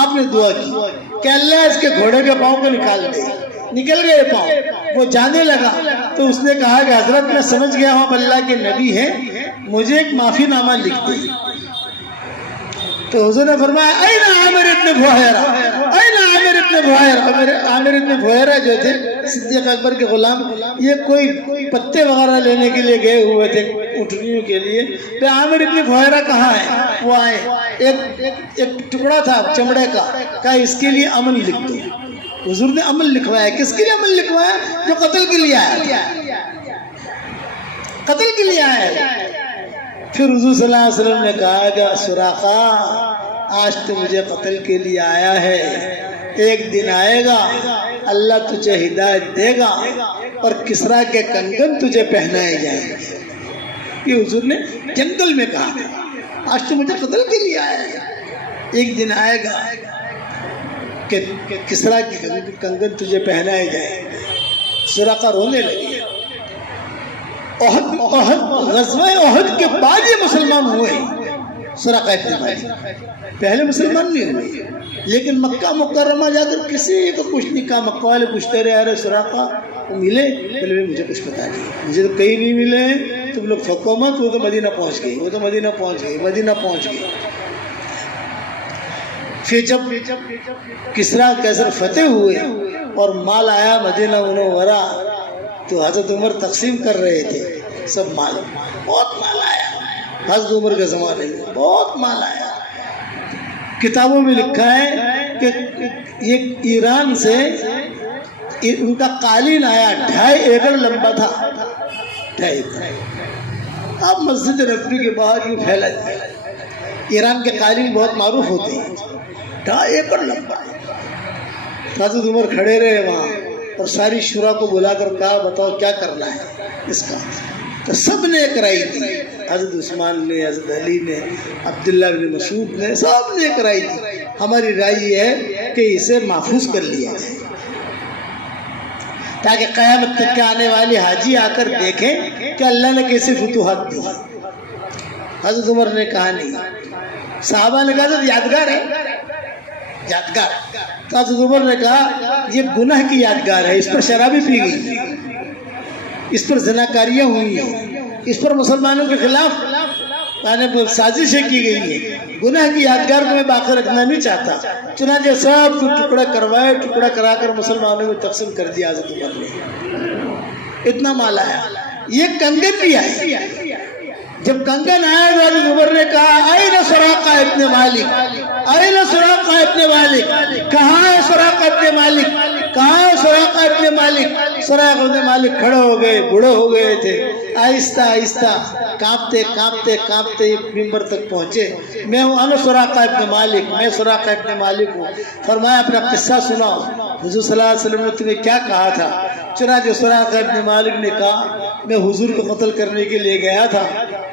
آپ نے دعا کی کہ اللہ اس کے گھوڑے کے پاؤں کو نکال دے. نکل گئے پاؤں. وہ جانے لگا تو اس نے کہا کہ حضرت میں سمجھ گیا ہوں اللہ کے نبی ہیں، مجھے ایک معافی نامہ لکھ دے. تو حضور نے فرمایا این عامر ابن بحیرہ، این عامر ابن بحیرہ. عامر ابن بحیرہ جو تھے صدیق اکبر کے غلام، یہ کوئی پتے وغیرہ لینے کے لیے گئے ہوئے تھے اونٹنیوں کے لیے. تو عامر ابن بحیرہ کہاں ہے؟ وہ آئے. ایک ٹکڑا تھا چمڑے کا، کہا اس کے لیے امن لکھ دو. حضور نے امن لکھوایا. کس کے لیے امن لکھوایا؟ جو قتل کے لیے آیا، قتل کے لیے آیا. پھر حضور صلی اللہ علیہ وسلم نے کہا کہ سراقہ آج تو مجھے قتل کے لیے آیا ہے، ایک دن آئے گا اللہ تجھے ہدایت دے گا اور کسریٰ کے کنگن تجھے پہنائے جائیں گے. یہ حضور نے جنگل میں کہا آج تو مجھے قتل کے لیے آیا ہے، ایک دن آئے گا کہ کسریٰ کے کنگن تجھے پہنائے جائیں گے. سراقہ رونے لگے. غزوہ احد کے بعد یہ مسلمان ہوئے. سراقہ ابن مالک پہلے مسلمان نہیں ہوئے، لیکن مکہ مکرمہ جا کر کسی کو کچھ نہیں کہا. مکہ والے پوچھتے رہے ارے سراقہ ملے؟ بولے مجھے کچھ پتا نہیں، مجھے تو کہیں نہیں ملے. تم لوگ پھکو مت، وہ تو مدینہ پہنچ گئی، وہ تو مدینہ پہنچ گئی، مدینہ پہنچ گئی. پھر جب کسریٰ قیصر فتح ہوئے اور مال آیا مدینہ منورہ تو حضرت عمر تقسیم کر رہے تھے سب مال. بہت مال آیا حضرت عمر کے زمانے میں، بہت مال آیا. کتابوں میں لکھا ہے کہ یہ ایران سے ان کا قالین آیا 2.5 ایکڑ لمبا تھا. 2.5 ایکڑ. اب مسجد نبوی کے باہر یہ پھیلا دیا. ایران کے قالین بہت معروف ہوتے ہیں, 2.5 ایکڑ لمبا. حضرت عمر کھڑے رہے وہاں اور ساری شورا کو بلا کر کہا بتاؤ کیا کرنا ہے اس کا. تو سب نے ایک رائے دی, حضرت عثمان نے, حضرت علی نے, عبداللہ بن مسعود نے, سب نے ایک رائے دی. ہماری رائے یہ ہے کہ اسے محفوظ کر لیا جائے تاکہ قیامت تک کے آنے والے حاجی آ کر دیکھیں کہ اللہ نے کیسے فتوحات دی. حضرت عمر نے کہا نہیں. صحابہ نے کہا حضرت یادگار ہے, یادگار. تو حضرت عمر نے کہا یہ گناہ کی یادگار ہے, اس پر شرابی پی گئی, اس پر زناکاریاں ہوئی ہیں, اس پر مسلمانوں کے خلاف سازشیں کی گئی ہیں. گناہ کی یادگار کو میں باقی رکھنا نہیں چاہتا. چنانچہ سب کو ٹکڑا کروائے, ٹکڑا کرا کر مسلمانوں میں تقسیم کر دیا حضرت عمر نے. اتنا مال آیا. یہ کنگن بھی آئے. جب کنگن آئے تو حضرت عمر نے کہا اینَ سراقہ ابن مالک, اینَ سراقہ ابن مالک, کہاں ہے سراقہ ابن مالک, کہاں ہے سراقہ ابن مالک. سراقہ ابن مالک کھڑے ہو گئے, بوڑھے ہو گئے تھے. آہستہ آہستہ کانپتے کانپتے کانپتے ممبر تک پہنچے. میں ہوں انا سراقہ ابن مالک, میں سراقہ ابن مالک ہوں. فرمایا اپنا قصہ سناؤ. حضور صلی اللہ علیہ وسلم نے تمہیں کیا کہا تھا؟ چنانچہ سراقہ ابن مالک نے کہا میں حضور کو قتل کرنے کے لیے گیا تھا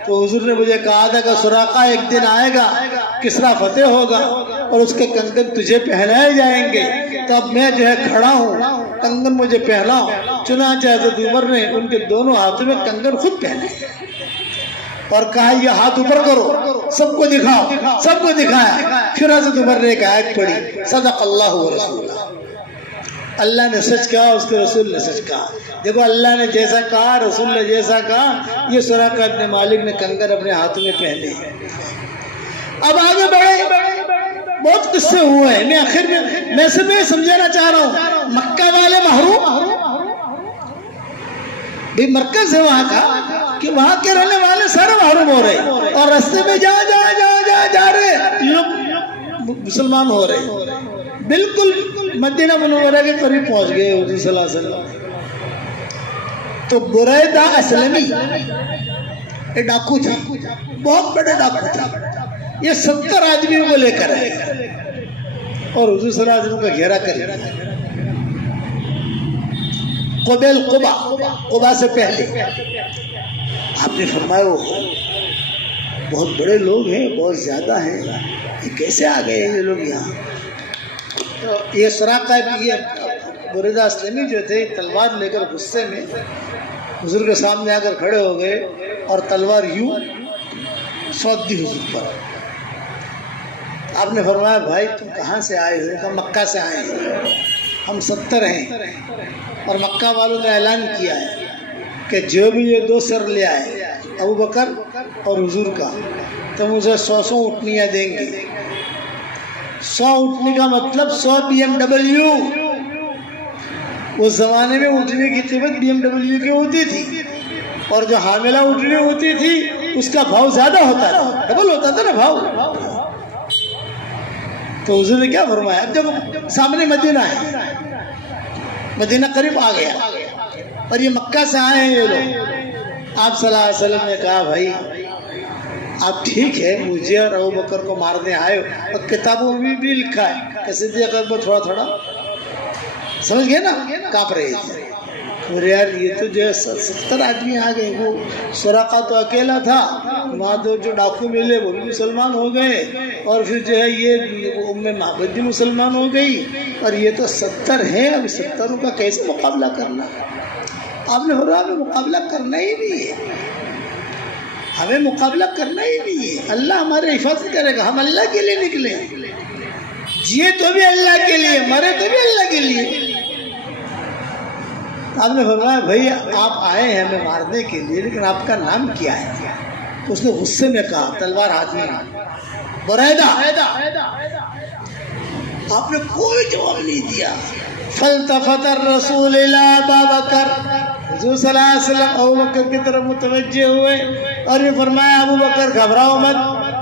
تو حضور نے مجھے کہا تھا کہ سراقہ ایک دن آئے گا, کسریٰ فتح ہوگا اور اس کے کنگن تجھے پہنائے جائیں گے. تو اب میں جو ہے کھڑا ہوں, کنگن مجھے پہناؤ. چنانچہ حضرت عمر نے ان کے دونوں ہاتھوں میں کنگن خود پہنے اور کہا یہ ہاتھ اوپر کرو, سب کو دکھاؤ. سب کو دکھایا. پھر حضرت عمر نے ایک آیت پڑھی, صدق اللہ و رسولہ, اللہ نے سچ کہا, اس کے رسول نے سچ کہا. دیکھو اللہ نے جیسا کہا, رسول نے جیسا کہا, یہ سراقہ ابن مالک نے کنگن اپنے ہاتھوں میں پہنے. اب آگے بڑھے, بہت قصے ہوئے ہیں. میں آخر میں صرف یہ سمجھانا چاہ رہا ہوں, مکہ والے محروم بھی مرکز ہے وہاں کا کہ وہاں کے رہنے والے سارے محروم ہو رہے ہیں اور رستے میں جا رہے لوگ مسلمان ہو رہے. بالکل مدینہ منورہ کے قریب پہنچ گئے حضور صلی اللہ علیہ وسلم. تو بریدہ اسلمی یہ ڈاکو تھا, بہت بڑے ڈاکو تھا. یہ 70 آدمیوں کو لے کر آئے اور حضور صلی اللہ علیہ وسلم کا گھیرا کر قبیل قبا سے پہلے. آپ نے فرمایا وہ بہت بڑے لوگ ہیں, بہت زیادہ ہیں, یہ کیسے آ گئے یہ لوگ یہاں؟ تو یہ سراقہ یہ بریدہ اسلمی جو تھے تلوار لے کر غصے میں حضور کے سامنے آ کر کھڑے ہو گئے اور تلوار یوں سونت دی حضور پر. آپ نے فرمایا بھائی تم کہاں سے آئے ہو؟ کہا مکہ سے آئے ہیں, ہم 70 ہیں اور مکہ والوں نے اعلان کیا ہے کہ جو بھی یہ 2 سر لے آئے ابو بکر اور حضور کا تو مجھے 100 اٹھنیاں دیں گے. 100 اٹھنے کا مطلب 100 BMW. اس زمانے میں اٹھنے کی قیمت BMW کی ہوتی تھی اور جو حاملہ اٹھنی ہوتی تھی اس کا بھاؤ زیادہ ہوتا تھا, ڈبل ہوتا تھا نا بھاؤ. تو حضور نے کیا فرمایا, اب جب سامنے مدینہ ہے, مدینہ قریب آ گیا اور یہ مکہ سے آئے ہیں یہ لوگ. آپ صلی اللہ علیہ وسلم نے کہا بھائی آپ ٹھیک ہے مجھے اور ابو بکر کو مارنے آئے ہو, اور کتابوں میں بھی لکھا ہے کہ صدیق اکبر تھوڑا تھوڑا سمجھ گئے نا, کانپ رہے تھے. یار یہ تو جو 70 آدمی آ گئے, وہ سراقہ تو اکیلا تھا, وہاں تو جو ڈاکو ملے وہ بھی مسلمان ہو گئے, اور پھر جو ہے یہ ام معبد بھی مسلمان ہو گئی, اور یہ تو 70 ہیں. اب 70 کا کیسے مقابلہ کرنا؟ آپ نے فرمایا ہمیں مقابلہ کرنا ہی نہیں ہے, ہمیں مقابلہ کرنا ہی نہیں ہے. اللہ ہمارے حفاظت کرے گا, ہم اللہ کے لیے نکلے, جیے تو بھی اللہ کے لیے, مرے تو بھی اللہ کے لیے. آپ نے فرمایا بھائی آپ آئے ہیں ہمیں مارنے کے لیے, لیکن آپ کا نام کیا ہے؟ اس نے غصے میں کہا, تلوار ہاتھ میں, بریدہ. آپ نے کوئی جواب نہیں دیا. فالتفت الرسول الى ابا بکر, حضور صلی اللہ علیہ وسلم ابو بکر کی طرف متوجہ ہوئے اور یہ فرمایا ابو بکر گھبراؤ مت,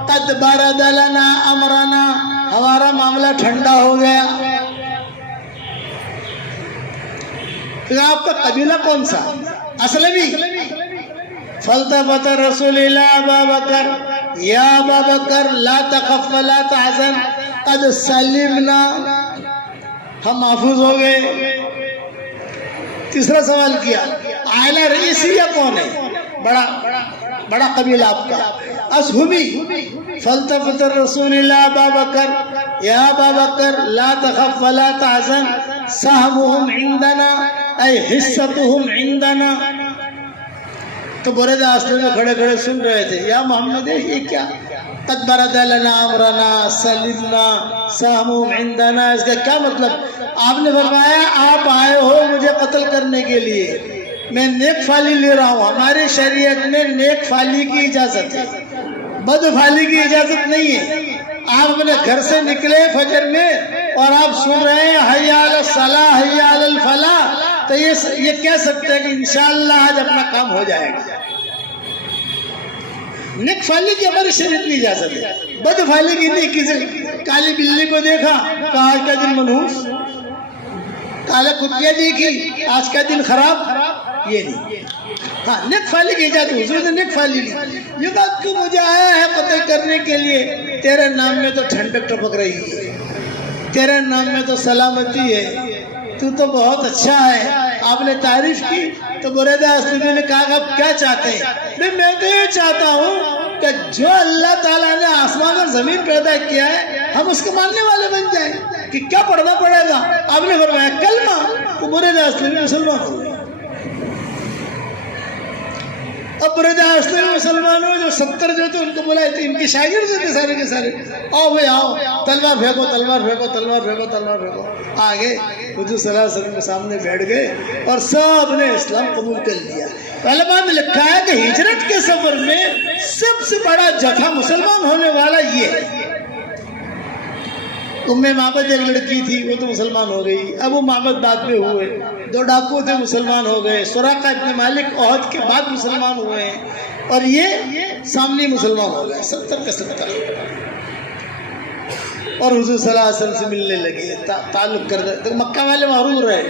قد برد لنا امرنا, ہمارا معاملہ ٹھنڈا ہو گیا. آپ کا قبیلہ کون سا؟ اسلمی. فالتفت الرسول الى ابا بکر یا ابا بکر لا تخف ولا تحزن قد سلمنا، ہم محفوظ ہو گئے۔ تیسرا سوال کیا عائلہ رئیسیہ کون ہے؟ بڑا قبیلہ آپ کا اسہمی۔ فالتفت الرسول الى ابا بکر یا ابا بکر لا تخف ولا تحزن سہمهم عندنا اے حصتهم عندنا۔ تو بریدہ اسلم میں کھڑے کھڑے سن رہے تھے، یا محمد یہ کیا؟ قد برد لنا امرنا سلمنا سہمهم عندنا، اس کا کیا مطلب؟ آپ نے فرمایا آپ آئے ہو مجھے قتل کرنے کے لیے، میں نیک فالی لے رہا ہوں، ہماری شریعت میں نیک فالی کی اجازت ہے، بد فالی کی اجازت نہیں ہے۔ آپ اپنے گھر سے نکلے فجر میں اور آپ سن رہے ہیں حی علی الصلاح حی علی الفلاح، تو یہ کہہ سکتے ہیں کہ انشاءاللہ آج اپنا کام ہو جائے گا۔ نیک فالی کی ہماری شریعت نہیں اجازت ہے، بد فالی کی نہیں۔ کسی کالی بلی کو دیکھا کہ آج کا دن منحوس، کالے کتیاں دیکھی آج کا دن خراب، یہ نہیں۔ ہاں نیک فالی کی اجازت، حضور نے نیک فالی لی۔ یہ بات کیوں مجھے آیا ہے قتل کرنے کے لیے؟ تیرے نام میں تو ٹھنڈک ٹپک رہی ہے، تیرے نام میں تو سلامتی ہے، تو بہت اچھا ہے۔ آپ نے تعریف کی تو بریدہ اسلمی نے کہا کہ آپ کیا چاہتے ہیں؟ میں تو یہ چاہتا ہوں کہ جو اللہ تعالیٰ نے آسمان اور زمین پیدا کیا ہے ہم اس کے ماننے والے بن جائیں، کہ کیا پڑھنا پڑے گا؟ آپ نے فرمایا کلمہ، تو بریدہ اسلمی مسلمان ہو گئے۔ اب بریدہ اسلمی مسلمان ہو، جو 70 جو تھے ان کو بلائے تھے، ان کے شاگرد تھے سارے کے سارے، آؤ بھائی آؤ، تلوار پھینکو تلوار پھینکو تلوار پھینکو تلوار پھینکو۔ آگے حضور صلی اللہ علیہ وسلم کے سامنے بیٹھ گئے اور سب نے اسلام قبول کر لیا۔ علماء نے لکھا ہے کہ ہجرت کے سفر میں سب سے بڑا جتھا مسلمان ہونے والا یہ ہے۔ معبد ایک لڑکی تھی، وہ تو مسلمان ہو گئی، ابو معبد بعد میں ہوئے، 2 ڈاکو تھے مسلمان ہو گئے، سراقہ ابن مالک احد کے بعد مسلمان ہوئے ہیں، اور یہ سامنے مسلمان ہو گئے 70 کے 70۔ اور حضور صلی اللہ علیہ وسلم سے ملنے لگے، تعلق کر رہے۔ مکہ والے محروم رہے،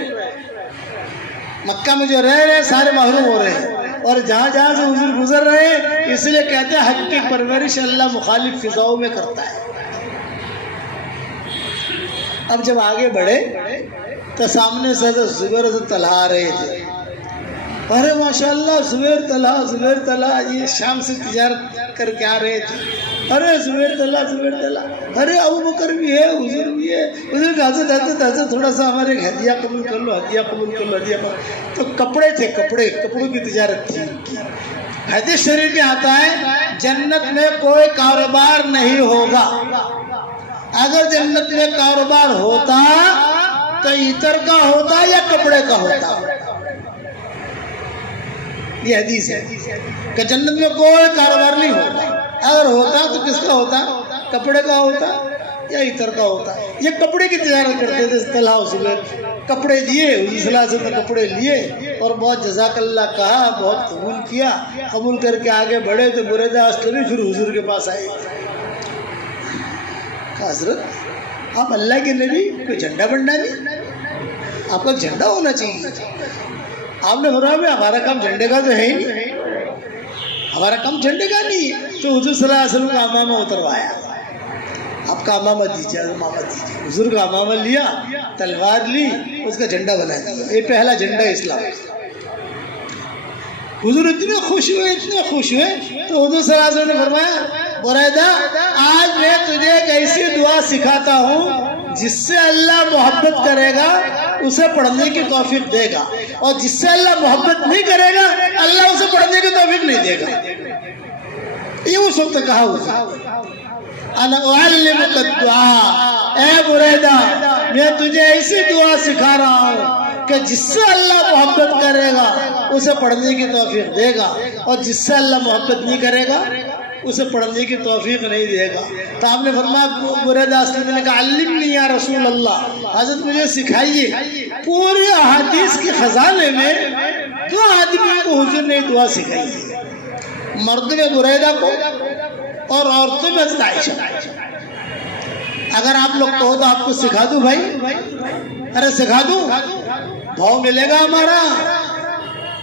مکہ میں جو رہ رہے سارے محروم ہو رہے ہیں، اور جہاں جہاں سے حضور گزر رہے ہیں، اس لیے کہتے ہیں حق کی پرورش اللہ مخالف فضاؤں میں کرتا ہے۔ اب جب آگے بڑھے تو سامنے سے حضرت زبیر حضرت طلحہ آ رہے تھے، ارے ماشاءاللہ زبیر طلحہ یہ شام سے تجارت کر کے آ رہے تھے، ارے زبیر طلحہ، ارے ابو بکر بھی ہے، حضور بھی ہے۔ حضور کہ حضرت تھوڑا سا ہمارے ہدیہ قبول کر لو، ہدیہ قبول کر لو، ہدیہ قبول۔ تو کپڑے تھے، کپڑوں کی تجارت تھی ان کی۔ حدیث شریف میں آتا ہے جنت میں کوئی کاروبار نہیں ہوگا، اگر جنت میں کاروبار ہوتا تو عطر کا ہوتا یا کپڑے کا ہوتا۔ یہ حدیث ہے کہ جنت میں کوئی کاروبار نہیں ہوتا، اگر ہوتا تو کس کا ہوتا؟ کپڑے کا ہوتا یا عطر کا ہوتا۔ یہ کپڑے کی تجارت کرتے تھے طلحہ و زبیر، کپڑے دیے، حضور صلی اللہ علیہ وسلم نے کپڑے لیے اور بہت جزاک اللہ کہا، بہت قبول کیا۔ قبول کر کے آگے بڑھے تو بریدہ اسلمی پھر حضور کے پاس آئے، حضرت آپ اللہ کے نبی، کوئی جھنڈا بنڈا نہیں، آپ کا جھنڈا ہونا چاہیے۔ آپ نے فرمایا ہمارا کام جھنڈے کا تو ہے ہی نہیں، ہمارا کام جھنڈے کا نہیں ہے۔ تو حضور صلی اللہ علیہ وسلم کا امامہ اتروایا، آپ کا امامہ دیجیے، امامہ دیجیے۔ حضور کا امامہ لیا، تلوار لی، اس کا جھنڈا بنا دیا، یہ پہلا جھنڈا اسلام۔ حضور اتنے خوش ہوئے تو حضور صلی اللہ علیہ وسلم نے فرمایا بریدہ آج میں تجھے ایک ایسی دعا سکھاتا ہوں جس سے اللہ محبت کرے گا اسے پڑھنے کی توفیق دے گا، اور جس سے اللہ محبت نہیں کرے گا اللہ اسے پڑھنے کی توفیق نہیں دے گا۔ یہ اس وقت کہا حضور انا اعلمک الدعاء، اے بریدہ میں تجھے ایسی دعا سکھا رہا ہوں کہ جس سے اللہ محبت کرے گا اسے پڑھنے کی توفیق دے گا، اور جس سے اللہ محبت نہیں کرے گا اسے پڑھنے کی توفیق نہیں دے گا۔ تو آپ نے فرمایا بریدہ اسلمی نے کہا علمنی یا رسول اللہ، حضرت مجھے سکھائیے۔ پورے احادیث کے خزانے میں 2 آدمیوں کو حضور نے دعا سکھائی ہے، مرد میں بریدہ کو اور عورتوں میں حضرت عائشہ۔ اگر آپ لوگ کہو تو آپ کو سکھا دوں بھائی، ارے سکھا دوں، بھاؤ ملے گا ہمارا۔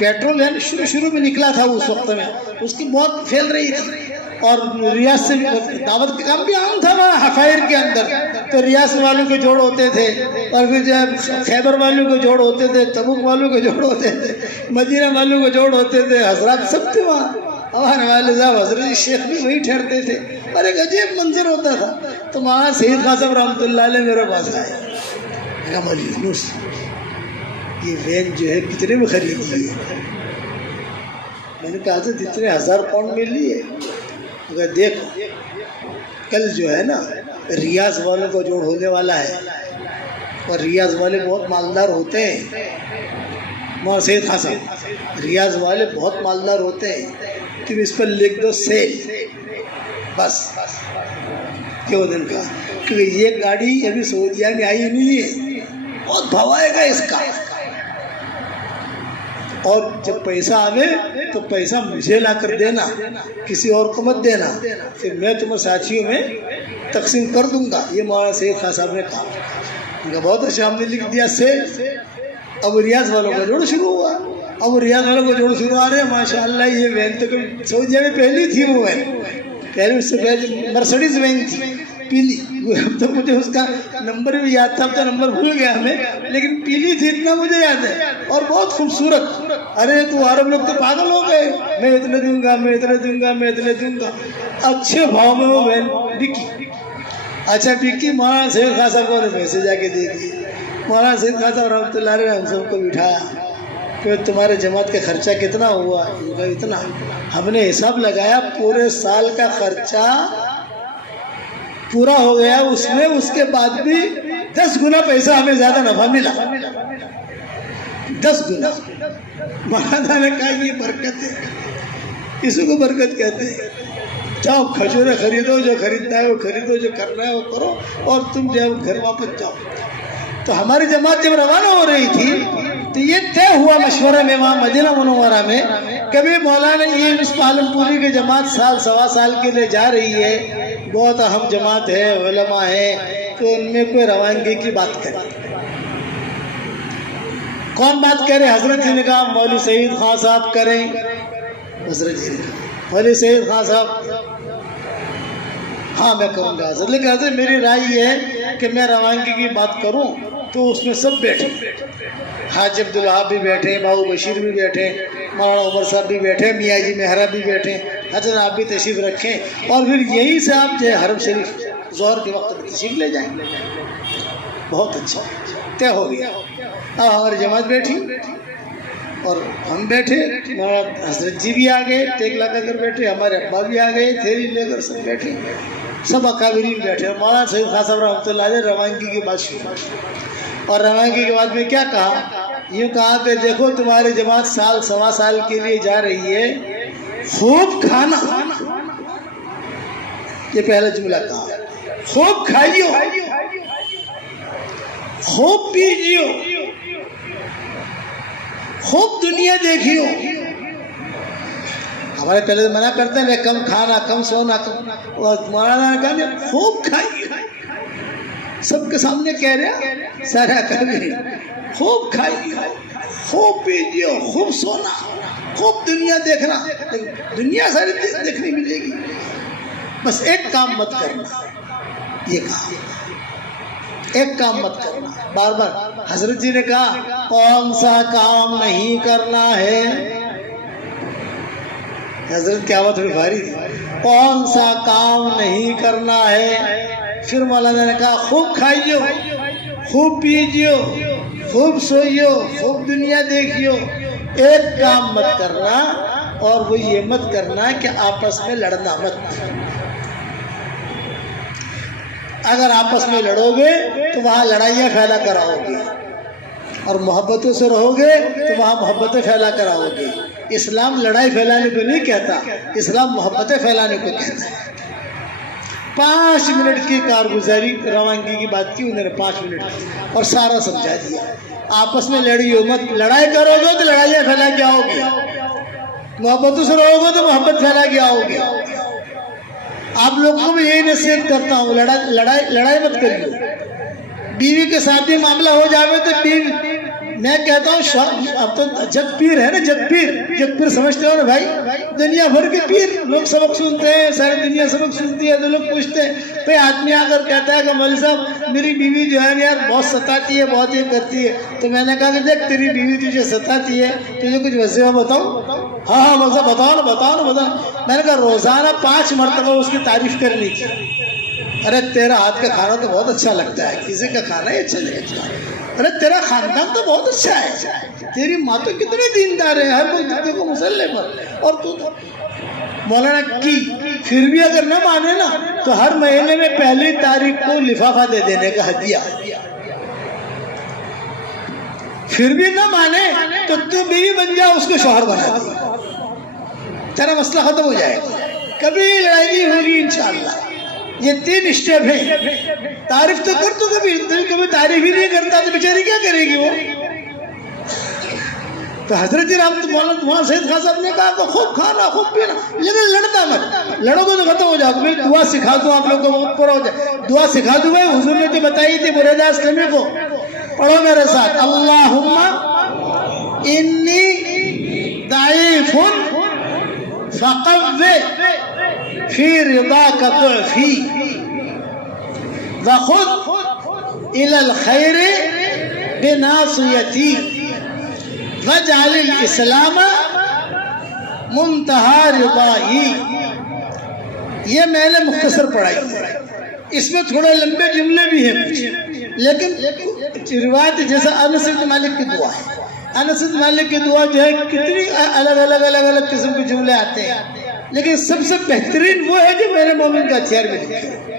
پیٹرول ہے شروع میں نکلا تھا اس وقت میں، اس کی بہت پھیل رہی تھی، اور ریاض سے دعوت کا کام بھی عام تھا وہاں حفائر کے اندر، تو ریاض والوں کے جوڑ ہوتے تھے، اور پھر جو ہے خیبر والوں کے جوڑ ہوتے تھے، تبوک والوں کے جوڑ ہوتے تھے، مدینہ والوں کے جوڑ ہوتے تھے، حضرات سب تھے وہاں، ہمارے والد صاحب حضرت شیخ بھی وہی ٹھہرتے تھے، اور ایک عجیب منظر ہوتا تھا۔ تو وہاں سید خان صاحب رحمۃ اللہ علیہ میرے پاس آئے، میں کہا مولوی یونس یہ وین جو ہے کتنے میں خریدی ہے؟ میں نے کہا حضرت اتنے 1000 پاؤنڈ میں لی ہے۔ اگر دیکھو کل جو ہے نا ریاض والوں کا جوڑ ہونے والا ہے، اور ریاض والے بہت مالدار ہوتے ہیں، مولانا سید خان صاحب ریاض والے بہت مالدار ہوتے ہیں، تم اس پر لکھ دو سیل، بس کیوں دن کا، کیونکہ یہ گاڑی ابھی سعودیہ میں آئی نہیں ہے، بہت بھاؤ آئے گا اس کا، اور جب پیسہ آوے تو پیسہ مجھے لا کر دینا، کسی اور کو مت دینا، پھر میں تمہیں ساتھیوں میں تقسیم کر دوں گا۔ یہ مولانا سید خان صاحب نے کہا، بہت اچھا، ہم نے لکھ دیا سیل۔ اب ریاض والوں کا جوڑ شروع ہوا، اب ریاض والوں کا جوڑ شروع آ رہے ہیں، ماشاء اللہ یہ وین تو سعودیہ میں پہلی تھی، وہ وین پہلے، اس سے پہلے مرسڈیز وین تھی پیلی، اب تو مجھے اس کا نمبر بھی یاد تھا، اب تو نمبر بھول گیا ہمیں، لیکن پیلی تھی اتنا مجھے یاد ہے، اور بہت خوبصورت۔ ارے تو عرب لوگ تو پاگل ہو گئے، میں اتنے دوں گا، میں اتنے دوں گا، میں اتنے دوں گا، اچھے بھاؤ میں وہ وین بکی۔ اچھا بکی، مولانا سید خان صاحب کو پیسے جا کے دے دیے۔ مولانا سید خان صاحب رحمۃ اللہ علیہ نے ہم سب کو بٹھایا کہ تمہارے جماعت کا خرچہ کتنا ہوا؟ اتنا۔ ہم نے حساب لگایا، پورے سال کا خرچہ پورا ہو گیا، اس میں اس کے بعد بھی 10 گنا پیسہ ہمیں زیادہ نفع ملا، 10 گنا۔ مولانا نے کہا یہ برکت ہے، اسی کو برکت کہتے ہیں۔ جاؤ کھجورے خریدو، جو خریدنا ہے وہ خریدو، جو کرنا ہے وہ کرو، اور تم جو ہے گھر واپس جاؤ۔ تو ہماری جماعت جب روانہ ہو رہی تھی تو یہ طے ہوا مشورے میں وہاں مدینہ منورہ میں، کبھی مولانا یہ اس عالم پوری کی جماعت سال سوا سال کے لیے جا رہی ہے، بہت اہم جماعت ہے، علماء ہے، تو ان میں کوئی روانگی کی بات کرے۔ کون بات کرے؟ حضرت جی نے کہا مولوی سعید خان صاحب کریں۔ حضرت جی نے کہا مولوی سعید خان صاحب ہاں میں کروں گا حضرت، لیکن حضرت میری رائے یہ ہے کہ میں روانگی کی بات کروں تو اس میں سب بیٹھے، حاج عبدالوہاب بھی بیٹھے، بابو بشیر بھی بیٹھے، مولانا عمر صاحب بھی بیٹھے، میاں جی مہرا بھی بیٹھے، حضرت آپ بھی تشریف رکھیں، اور پھر یہیں سے آپ جو ہے حرم شریف ظہر کے وقت میں تشریف لے جائیں۔ بہت اچھا طے ہو گیا۔ اب ہماری جماعت بیٹھی اور ہم بیٹھے، مولانا حضرت جی بھی آ گئے ٹیک لگا کر بیٹھے، ہمارے ابا بھی آ گئے تھیلی لے کر، سب بیٹھے، سب اکابرین بیٹھے۔ مولانا سید خان صاحب رحمۃ اللہ علیہ روانگی کی بات شروع، اور روانگی کے بعد میں کیا کہا؟ یوں کہا کہ دیکھو تمہاری جماعت سال سوا سال کے لیے جا رہی ہے، خوب کھانا، یہ پہلا جملہ کہا، خوب کھائیو، خوب پیجیو، خوب دنیا دیکھیو۔ ہمارے پہلے منع کرتے ہیں کم کھانا، کم سونا، مولانا نے کہا خوب کھائیے، سب کے سامنے کہہ رہے سارا کبھی، خوب کھائیے، خوب پیجیے، خوب سونا، خوب دنیا دیکھنا، دنیا ساری دیکھنے ملے گی، بس ایک کام مت کرنا، یہ کہا ایک کام مت کرنا، بار بار۔ حضرت جی نے کہا کون سا کام نہیں کرنا ہے؟ حضرت کی آواز تھوڑی بھاری تھی، کون سا کام نہیں کرنا ہے؟ پھر مولانا نے کہا خوب کھائیو، خوب پیجیو، خوب سوئیو، خوب دنیا دیکھیو، ایک کام مت کرنا، اور وہ یہ مت کرنا کہ آپس میں لڑنا مت۔ اگر آپس میں لڑو گے تو وہاں لڑائیاں پھیلا کر آؤ گے، اور محبتوں سے رہو گے تو وہاں محبتیں پھیلا کر آؤ گے۔ اسلام لڑائی پھیلانے کو نہیں کہتا، اسلام محبتیں پھیلانے کو کہتا ہے۔ 5 منٹ کی کارگزاری روانگی کی بات کی انہوں نے، 5 منٹ کی، اور سارا سمجھا دیا۔ آپس میں لڑیو مت، لڑائی کرو گے تو لڑائیاں پھیلا کے آؤ گے، محبتوں سے رہو گے تو محبت پھیلا کے آؤ گے۔ آپ لوگوں کو بھی یہی نصیحت کرتا ہوں، لڑائی مت کریو۔ بیوی کے ساتھ بھی معاملہ ہو جاوے تو میں کہتا ہوں اب تو جگ پیر ہے نا، جگ پیر سمجھتے ہو نا بھائی، دنیا بھر کے پیر لوگ سبق سنتے ہیں، ساری دنیا سبق سنتی ہے، تو لوگ پوچھتے ہیں بھائی آدمی آ کر کہتا ہے کہ مولوی صاحب میری بیوی جو ہے یار بہت ستاتی ہے، بہت یہ کرتی ہے، تو میں نے کہا کہ دیکھ تیری بیوی تجھے ستاتی ہے، تجھے کچھ وظیفہ بتاؤں؟ ہاں وظیفہ بتاؤ نا۔ میں نے کہا روزانہ 5 مرتبہ اس کی تعریف کرنی تھی۔ ارے تیرا ہاتھ کا کھانا تو بہت اچھا لگتا ہے، کسی کا کھانا ہی اچھا نہیں لگتا۔ ارے تیرا خاندان تو بہت اچھا ہے، تیری ماں تو کتنے دیندار ہے، ہر کوئی دیکھتے کو مسلح پر، اور تو مولانا کی پھر بھی اگر نہ مانے نا تو ہر مہینے میں 1 تاریخ کو لفافہ دے دینے کا ہدیہ۔ پھر بھی نہ مانے تو بیوی بن جا، اس کو شوہر بنا دے، تیرا مسئلہ ختم ہو جائے گا، کبھی لڑائی نہیں ہوگی انشاءاللہ۔ یہ 3 اسٹیپ ہیں۔ تعریف تو کر، تو کبھی تعریف ہی نہیں کرتا تو بیچاری کیا کرے گی وہ؟ تو حضرت مولانا سید خان صاحب نے کہا کہ خوب کھانا خوب پینا، لیکن لڑتا مت، لڑو گے تو ختم ہو جاؤ گے۔ دعا سکھا دوں آپ لوگوں کو، بہت پورا ہو جائے، دعا سکھا دوں بھائی، حضور نے تو بتائی تھی بریدہ اسلمی کو، پڑھو میرے ساتھ، اللہم انی ضعیف فقوّ فی رضاک ضعفی وخذ الی الخیر بناصیتی وجعل الاسلام منتہا رضائی۔ یہ میں نے مختصر پڑھائی ہے، اس میں تھوڑے لمبے جملے بھی ہیں کچھ، لیکن روایت جیسا انس بن مالک کی دعا ہے، انس بن مالک کی دعا جو ہے کتنی الگ قسم کے جملے آتے ہیں، لیکن سب سے بہترین وہ ہے جو میرے مومن کا ہتھیار میں لکھے ہیں،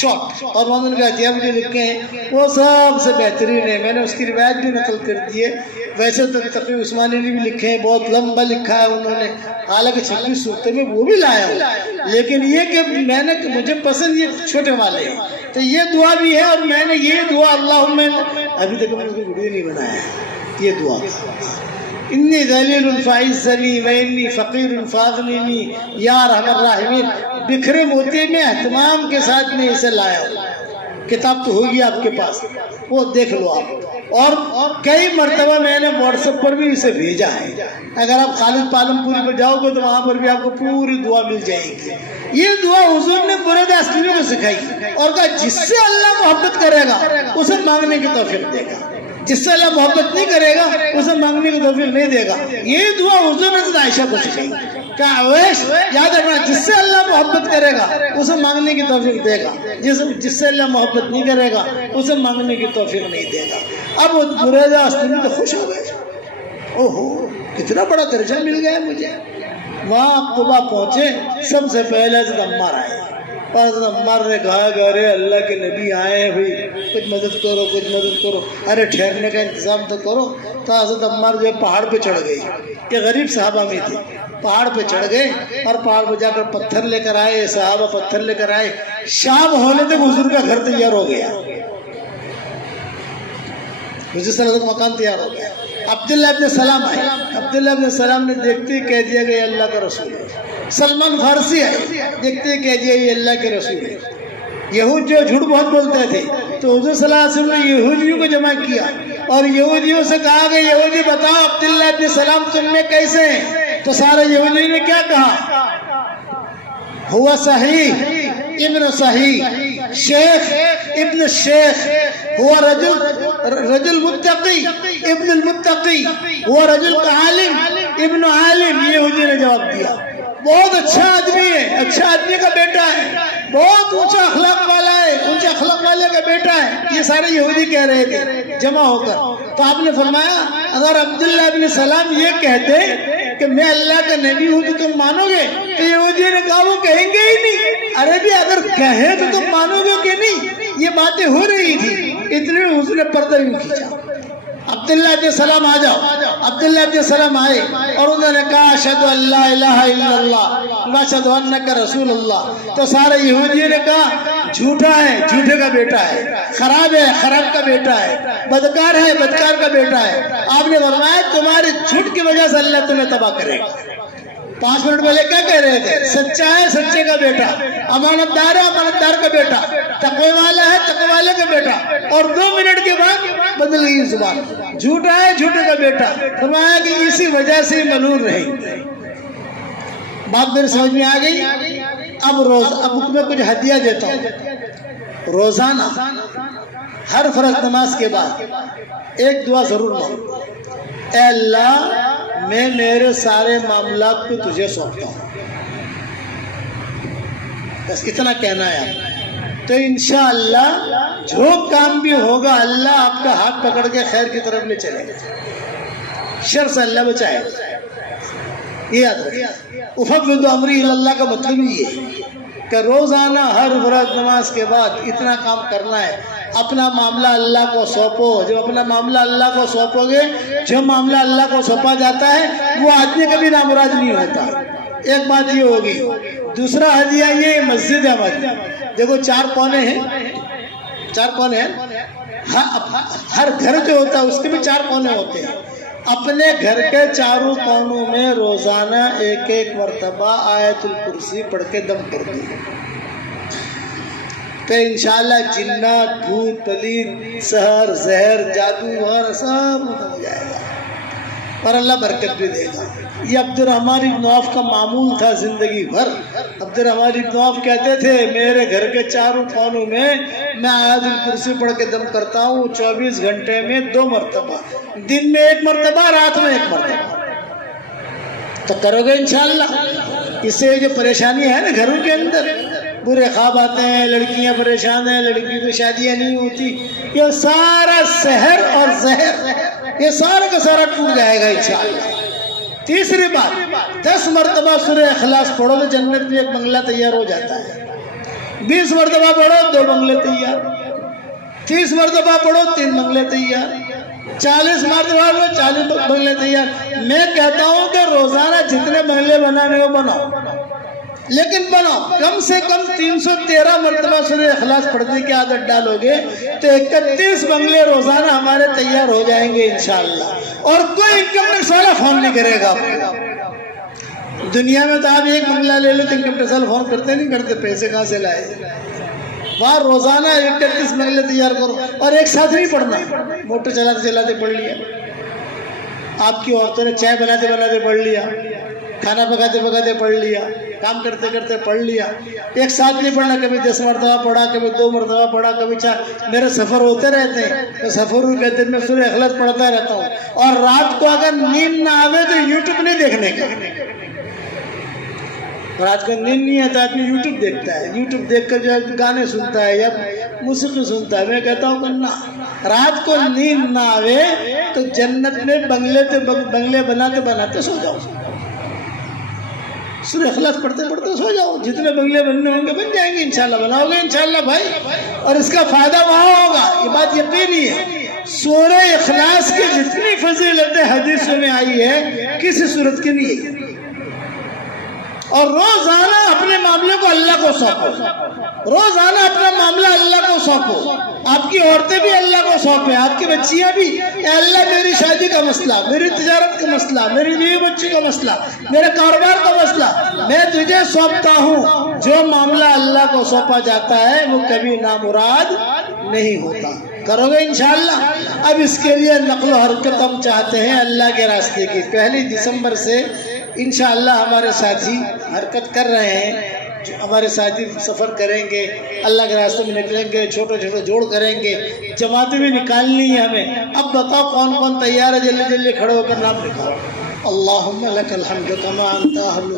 شارٹ اور مومن کا ہتھیار جو لکھے ہیں وہ سب سے بہترین ہے۔ میں نے اس کی روایت بھی نقل کر دی ہے، ویسے تو تقی عثمانی نے بھی لکھے ہیں، بہت لمبا لکھا ہے انہوں نے، حالانکہ 26 صورتیں میں وہ بھی لایا ہوں، لیکن یہ کہ میں نے مجھے پسند یہ چھوٹے والے ہیں، تو یہ دعا بھی ہے، اور میں نے یہ دعا اللہم، ابھی تک میں نے کوئی ویڈیو نہیں بنایا ہے، یہ دعا انی ذلیل فاعزنی و انی فقیر فاغننی یا ارحم الراحمین، بکھرے موتی میں اہتمام کے ساتھ میں اسے لایا ہوں، کتاب تو ہوگی آپ کے پاس، وہ دیکھ لو آپ، اور کئی مرتبہ میں نے واٹس ایپ پر بھی اسے بھیجا ہے، اگر آپ خالد پالم پوری پر جاؤ گے تو وہاں پر بھی آپ کو پوری دعا مل جائے گی۔ یہ دعا حضور نے بریدہ اسلمی کو سکھائی اور کہا جس سے اللہ محبت کرے گا اسے مانگنے کی توفیق دے گا، جس سے اللہ محبت نہیں کرے گا اسے مانگنے کی توفیق نہیں دے گا۔ یہ دعا حضور نے حضرت عائشہ کو سکھائی کہ اویس یاد رکھنا، جس سے اللہ محبت کرے گا اسے مانگنے کی توفیق دے گا، جس سے اللہ محبت نہیں کرے گا اسے مانگنے کی توفیق نہیں دے گا۔ اب بریدہ اسلمی تو خوش ہو گئے، اوہو کتنا بڑا درجہ مل گیا مجھے۔ وہاں قبا پہنچے، سب سے پہلے حضرت عمار آئے، اور حضرت عمار نے کہا کہ ارے اللہ کے نبی آئے ہیں بھائی، کچھ مدد کرو کچھ مدد کرو، ارے ٹھہرنے کا انتظام تو کرو۔ تو حضرت عمار جو ہے پہاڑ پہ چڑھ گئی، کہ غریب صحابہ میں تھی، پہاڑ پہ چڑھ گئے اور پہاڑ پہ جا کر پتھر لے کر آئے، صحابہ پتھر لے کر آئے، شام ہونے تک حضور کا گھر تیار ہو گیا، حضور صلی اللہ علیہ وسلم کا مکان تیار ہو گیا۔ عبداللہ ابن سلام آئے، عبداللہ ابن سلام نے دیکھتے ہی کہہ دیا کہ یہ اللہ کا رسول ہے۔ سلمان فارسی آئے، دیکھتے ہی کہہ دیا یہ اللہ کے رسول ہے۔ یہود جو جھوٹ بہت بولتے تھے تو حضور صلی اللہ علیہ وسلم نے یہودیوں کو جمع کیا اور یہودیوں سے کہا کہ یہودی بتاؤ عبداللہ ابن سلام تم میں کیسے ہیں؟ تو سارے یہودیوں نے کیا کہا؟ ہوا صحیح ابن صحیح، شیخ ابن شیخ، ہوا رجل متقی ابن المتقی، ہوا رجل عالم ابن عالم۔ یہودی نے جواب دیا بہت اچھا آدمی ہے، اچھا آدمی کا بیٹا ہے، بہت اونچا اخلاق والا ہے، اونچا اخلاق والے کا بیٹا ہے۔ یہ سارے یہودی کہہ رہے تھے جمع ہو کر۔ تو آپ نے فرمایا اگر عبداللہ ابن سلام یہ کہتے کہ میں اللہ کا نبی ہوں تو تم مانو گے؟ تو یہودیوں نے کہا وہ کہیں گے ہی نہیں۔ ارے بھی اگر کہیں تو تم مانو گے کہ نہیں؟ یہ باتیں ہو رہی تھی، اتنے حضور نے پردہ یوں کھینچا، عبداللہ ابن سلام آ جاؤ۔ عبداللہ ابن سلام آئے اور انہوں نے کہا اشہدو ان لا الہ الا اللہ و اشہدو انک رسول اللہ۔ تو سارے یہودیوں نے کہا جھوٹا ہے، جھوٹے کا بیٹا ہے، خراب ہے، خراب کا بیٹا ہے، بدکار ہے، بدکار کا بیٹا ہے۔ آپ نے فرمایا تمہارے جھوٹ کی وجہ سے اللہ تمہیں تباہ کرے گا۔ 5 منٹ پہلے کیا کہہ رہے تھے؟ سچا ہے سچے کا بیٹا، امانت دار ہے امانت دار کا بیٹا، تقوی والا ہے تقوی والے کا بیٹا، اور 2 منٹ کے بعد بدل گئی زبان، جھوٹا ہے جھوٹے کا بیٹا۔ فرمایا کہ اسی وجہ سے ملعون رہی۔ بات میرے سمجھ میں آ گئی؟ اب میں کچھ ہدیہ دیتا ہوں۔ روزانہ ہر فرض نماز کے بعد ایک دعا ضرور مانگو، اے اللہ میں میرے سارے معاملات کو تجھے سونپتا ہوں، بس اتنا کہنا ہے آپ، تو انشاءاللہ جو کام بھی ہوگا اللہ آپ کا ہاتھ پکڑ کے خیر کی طرف لے چلے گا، شر سے اللہ بچائے گا۔ یہ یاد رکھیں، افوض امری الی اللہ کا مطلب یہ ہے کہ روزانہ ہر فرض نماز کے بعد اتنا کام کرنا ہے، اپنا معاملہ اللہ کو سونپو۔ جب اپنا معاملہ اللہ کو سونپو گے، جو معاملہ اللہ کو سونپا جاتا ہے وہ آدمی کبھی نامراد نہیں ہوتا۔ ایک بات یہ ہوگی۔ دوسرا ہدیہ یہ مسجد ہے ہماری، دیکھو 4 کونے ہیں، 4 کونے ہیں، ہر گھر جو ہوتا ہے اس کے بھی 4 کونے ہوتے ہیں۔ اپنے گھر کے چاروں کونوں میں روزانہ ایک مرتبہ آیت الکرسی پڑھ کے دم کر دیں، تو انشاءاللہ جنات، بھوت، پلید، سحر، زہر، جادو وغیرہ سب ختم ہو جائے گا اور اللہ برکت بھی دے گا۔ یہ عبد الرحمن بن عوف کا معمول تھا زندگی بھر۔ عبد الرحمن بن عوف کہتے تھے میرے گھر کے چاروں کونوں میں میں آیت الکرسی پڑھ کے دم کرتا ہوں 24 گھنٹے میں 2 مرتبہ، دن میں 1 مرتبہ، رات میں 1 مرتبہ۔ تو کرو گے انشاءاللہ؟ اس سے جو پریشانی ہے نا گھروں کے اندر، برے خواب آتے ہیں، لڑکیاں پریشان ہیں، لڑکی کو شادیاں نہیں ہوتی، یہ سارا سحر اور زہر یہ سارا کا سارا ٹوٹ جائے گا انشاءاللہ۔ تیسری بات، 10 مرتبہ سورہ اخلاص پڑھو تو جنت میں 1 بنگلہ تیار ہو جاتا ہے۔ 20 مرتبہ پڑھو 2 بنگلے تیار، 30 مرتبہ پڑھو 3 بنگلے تیار، 40 مرتبہ پڑھو 40 بنگلے تیار۔ میں کہتا ہوں کہ روزانہ جتنے بنگلے بنانے ہو بناؤ، لیکن بناؤ کم سے کم 313 مرتبہ سورہ اخلاص پڑھنے کی عادت ڈالو گے تو 31 بنگلے روزانہ ہمارے تیار ہو جائیں گے انشاءاللہ، اور کوئی انکم ٹیکس والا فون نہیں کرے گا۔ دنیا میں تو آپ 1 بنگلہ لے لو تو انکم ٹیکس والا فون کرتے نہیں کرتے، پیسے کہاں سے لائے؟ وہاں روزانہ 31 بنگلے تیار کرو، اور ایک ساتھ نہیں پڑھنا، موٹر چلاتے چلاتے پڑھ لیا، آپ کی عورتوں نے چائے بناتے بناتے پڑھ لیا، کھانا پکاتے پکاتے پڑھ لیا، کام کرتے کرتے پڑھ لیا، ایک ساتھ نہیں پڑھنا، کبھی 10 مرتبہ پڑھا، کبھی 2 مرتبہ پڑھا، کبھی 4۔ میرے سفر ہوتے رہتے ہیں تو سفر کہتے ہیں میں سورہ اخلاص پڑھتا رہتا ہوں، اور رات کو اگر نیند نہ آوے تو یوٹیوب نہیں دیکھنے کا، رات کو نیند نہیں آتا آدمی یوٹیوب دیکھتا ہے، یوٹیوب دیکھ کر جو گانے سنتا ہے یا موسیقی سنتا ہے۔ میں کہتا ہوں کہ نہ، رات کو نیند نہ آوے تو جنت میں بنگلے بناتے بناتے سو جاؤ، سورہ اخلاص پڑھتے پڑھتے سو جاؤ، جتنے بنگلے بننے ہوں گے بن جائیں گے انشاءاللہ، بناؤ گے انشاءاللہ بھائی، اور اس کا فائدہ وہاں ہوگا، یہ بات یقینی ہے۔ سورہ اخلاص کی جتنی فضیلتیں حدیثوں میں آئی ہے کسی صورت کی نہیں ہے۔ اور روزانہ اپنے معاملے کو اللہ کو سونپو، روزانہ اپنا معاملہ اللہ کو سونپو، آپ کی عورتیں بھی اللہ کو سونپیں، آپ کی بچیاں بھی، اے اللہ میری شادی کا مسئلہ، میری تجارت کا مسئلہ، میری بیوی بچی کا مسئلہ، میرے کاروبار کا مسئلہ میں تجھے سونپتا ہوں۔ جو معاملہ اللہ کو سونپا جاتا ہے وہ کبھی نامراد نہیں ہوتا۔ کرو گے انشاءاللہ؟ اب اس کے لیے نقل و حرکت ہم چاہتے ہیں اللہ کے راستے کی۔ 1 دسمبر سے انشاءاللہ ہمارے ساتھی حرکت کر رہے ہیں، ہمارے ساتھی سفر کریں گے، اللہ کے راستے میں نکلیں گے، چھوٹے چھوٹے جوڑ کریں گے، جماعتیں بھی نکالنی ہے ہمیں۔ اب بتاؤ کون کون تیار ہے؟ جلدی جلدی کھڑے ہو کر نام لکھاؤ۔ اللہم لک الحمد کما انت اہل،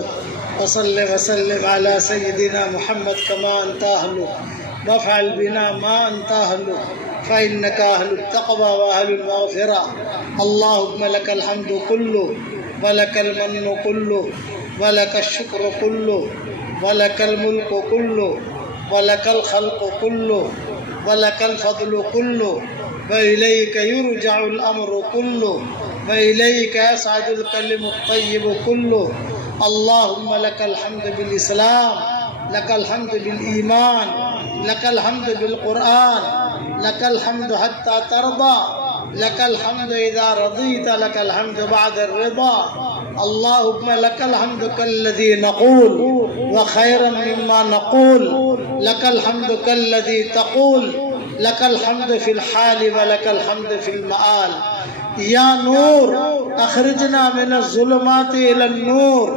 وصلی وسلم علی سیدنا محمد کما انت اہل، وافعل بنا ما انت اہل، فإنک اہل التقوی واہل المغفرہ۔ اللہم لک الحمد کلہ، ولک المن کلہ، ولک الشکر کلہ، ولک الملک کلہ، ولک الخلق کلہ، ولک الفضل کلہ، وإلیک یرجع الامر کلہ، وإلیک یصعد الکلم الطیب کلہ۔ اللہم لک الحمد بالاسلام، لک الحمد بالایمان، لک الحمد بالقرآن، لک الحمد حتی ترضى، لک الحمد اذا رضیت، لک الحمد بعد الرضا، اللهم لك الحمد كالذي نقول وخيرا مما نقول لك الحمد كالذي تقول لك الحمد في الحال ولك الحمد في المآل یا نور اخرجنا من الظلمات الى النور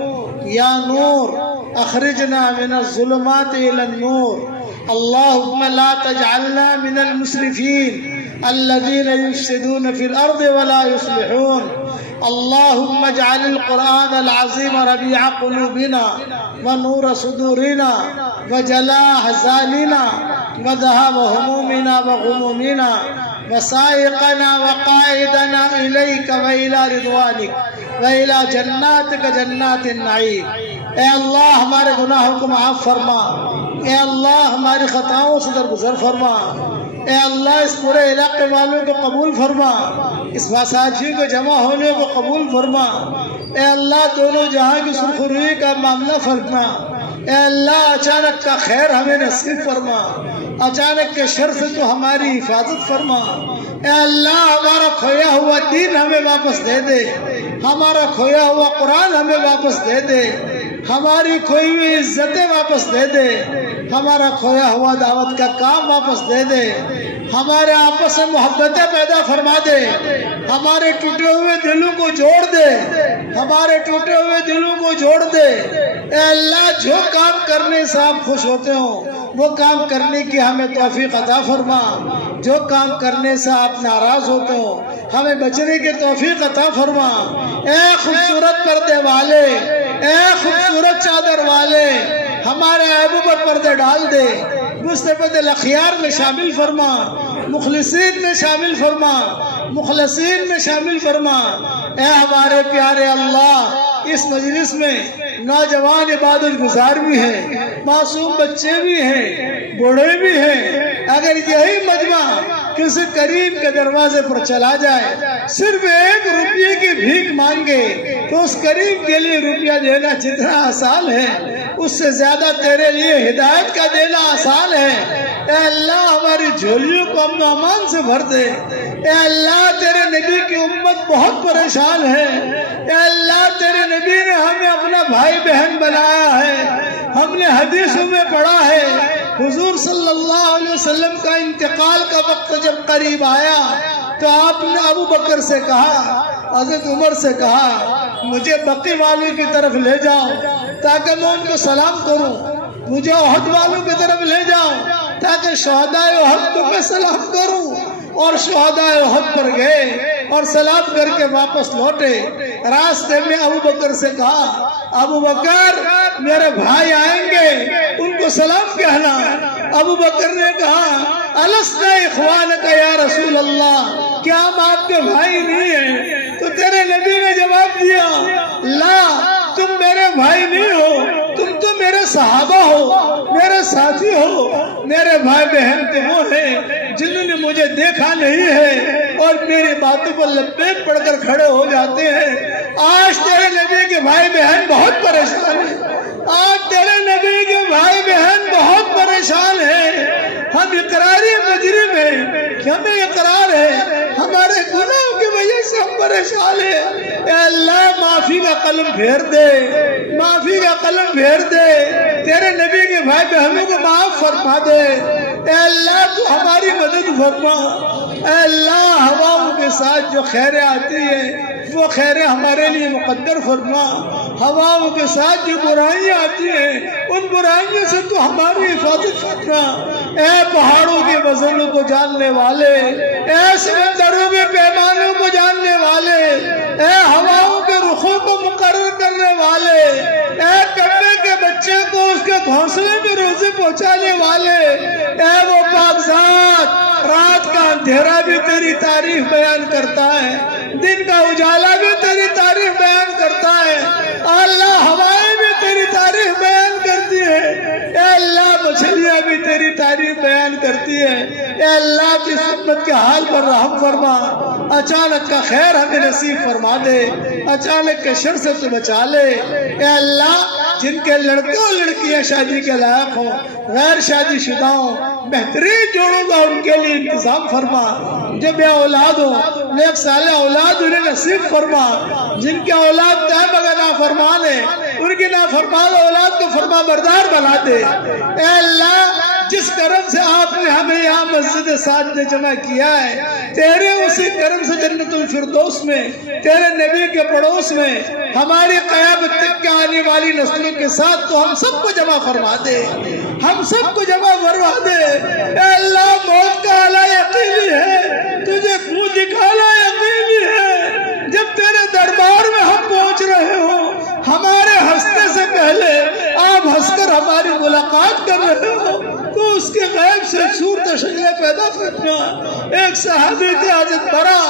یا نور اخرجنا من الظلمات الى النور اللهم لا تجعلنا من المسرفين الذين يفسدون في الارض ولا يصلحون اللهم اجعل القرآن العظيم ربيع قلوبنا ونور صدورنا وجلاء احزاننا وذهاب همومنا وغمومنا وسائقنا وقائدنا إليك وإلى رضوانك وإلى جناتك جنات النعيم۔ اے اللہ ہمارے گناہوں کو معاف فرما، اے اللہ ہماری خطاؤں سے درگزر فرما، اے اللہ اس پورے علاقے والوں کو قبول فرما، اس مساجد کو جمع ہونے کو قبول فرما، اے اللہ دونوں جہاں کی سرخروئی کا معاملہ فرما، اے اللہ اچانک کا خیر ہمیں نصیب فرما، اچانک کے شر سے تو ہماری حفاظت فرما، اے اللہ ہمارا کھویا ہوا دین ہمیں واپس دے دے، ہمارا کھویا ہوا قرآن ہمیں واپس دے دے، ہماری کھوئی ہوئی عزتیں واپس دے دے، ہمارا کھویا ہوا دعوت کا کام واپس دے دے، ہمارے آپس میں محبتیں پیدا فرما دے، ہمارے ٹوٹے ہوئے دلوں کو جوڑ دے، ہمارے ٹوٹے ہوئے دلوں کو جوڑ دے، اے اللہ جو کام کرنے سے آپ خوش ہوتے ہو وہ کام کرنے کی ہمیں توفیق عطا فرما، جو کام کرنے سے آپ ناراض ہوتے ہو ہمیں بچنے کی توفیق عطا فرما، اے خوبصورت پردے والے، اے خوبصورت چادر والے، ہمارے عیبوں پر پردے ڈال دے، مصطفیٰ الاخیار میں شامل فرما، مخلصین میں شامل فرما، مخلصین میں شامل فرما، اے ہمارے پیارے اللہ اس مجلس میں نوجوان عبادت گزار بھی ہیں، معصوم بچے بھی ہیں، بوڑھے بھی ہیں، اگر یہی مجمع کسی کریم کے دروازے پر چلا جائے صرف 1 روپیے کی بھیک مانگے تو اس کریم کے لیے روپیہ دینا جتنا آسان ہے اس سے زیادہ تیرے لیے ہدایت کا دینا آسان ہے۔ اے اللہ ہماری جھولیوں کو امن و امان سے بھر دے، اے اللہ تیرے نبی کی امت بہت پریشان ہے، اے اللہ تیرے نبی نے ہمیں اپنا بھائی بہن بنایا ہے، ہم نے حدیثوں میں پڑھا ہے حضور صلی اللہ علیہ وسلم کا انتقال کا وقت جب قریب آیا تو آپ نے ابو بکر سے کہا، حضرت عمر سے کہا مجھے بقی والوں کی طرف لے جاؤ تاکہ میں ان کو سلام کروں، مجھے احد والوں کی طرف لے جاؤ تاکہ شہدائے احد کو میں سلام کروں، اور شہدائے احد پر گئے اور سلام کر کے واپس لوٹے۔ راستے میں ابو بکر سے کہا ابو بکر میرے بھائی آئیں گے ان کو سلام کہنا۔ ابو بکر نے کہا السنا اخوانک یا رسول اللہ، کیا ہم آپ کے بھائی نہیں ہیں؟ تو تیرے نبی نے جواب دیا لا، تم میرے بھائی نہیں ہو، تم تو میرے صحابہ ہو، میرے ساتھی ہو، میرے بھائی بہن تو وہ ہیں جنہوں نے مجھے دیکھا نہیں ہے اور میری باتوں پر لبیک پڑھ کر کھڑے ہو جاتے ہیں۔ آج تیرے نبی کے بھائی بہن بہت پریشان ہیں، آج تیرے نبی کے بھائی بہن بہت پریشان ہیں، ہم اقراری مجرم ہیں، ہمیں اقرار ہے ہمارے گناہوں کی وجہ سے ہم پریشان ہیں۔ اے اللہ معافی کا قلم پھیر دے، معافی کا قلم پھیر دے، تیرے نبی کے بھائی بہنوں کو معاف فرما دے، اے اللہ تو ہماری مدد فرما، اے اللہ ہواؤں کے ساتھ جو خیریں آتی ہیں وہ خیریں ہمارے لیے مقدر فرما، ہواؤں کے ساتھ جو برائیاں آتی ہیں ان برائیوں سے تو ہماری حفاظت فرما، اے پہاڑوں کے وزنوں کو جاننے والے، اے سمندروں کے پیمانوں کو جاننے والے، اے ہواؤں کے رخوں کو مقرر کرنے والے، اے کبے کے بچے کو اس کے گھونسلے میں روزی پہنچانے والے، اے وہ پاک ذات رات کا اندھیرا بھی تیری تعریف بیان کرتا ہے، دن کا اجالا بھی تیری تعریف بیان کرتا ہے، اللہ ہوائیں بھی تیری تعریف بیان کرتی ہے، اے اللہ مچھلیاں بھی تیری تعریف بیان کرتی ہے، اے اللہ کی امت کے حال پر رحم فرما، اچانک کا خیر ہمیں نصیب فرما دے، اچانک کے شر سے تو بچا لے، اے اللہ جن کے لڑکے اور لڑکیاں شادی کے لائق ہوں، غیر شادی شدہ ہوں، بہترین جوڑوں گا ان کے لیے انتظام فرما، جو بے اولاد ہوں نیک صالح اولاد انہیں نصیب فرما، جن کے اولاد تائب اگر نافرمان ہے ان کی نافرمان اولاد کو فرما بردار بنا دے۔ اے اللہ جس کرم سے آپ نے ہمیں یہاں مسجد سعد میں جمع کیا ہے، تیرے اسی کرم سے جنت الفردوس میں تیرے نبی کے پڑوس میں ہماری قیامت تک کے آنے والی نسلوں کے ساتھ تو ہم سب کو جمع فرما دے، ہم سب کو جمع فرما دے۔ اے اللہ موت کا اعلیٰ یقینی ہے، تجھے منہ دکھانا یقینی ہے، جب تیرے دربار میں ہم پہنچ رہے ہوں ہمارے ہنسنے سے پہلے آپ ہنس کر ہماری ملاقات کر رہے ہو تو اس کے غیب سے صورت شکلیں پیدا کرنا۔ ایک صحابی تھے حضرت برا،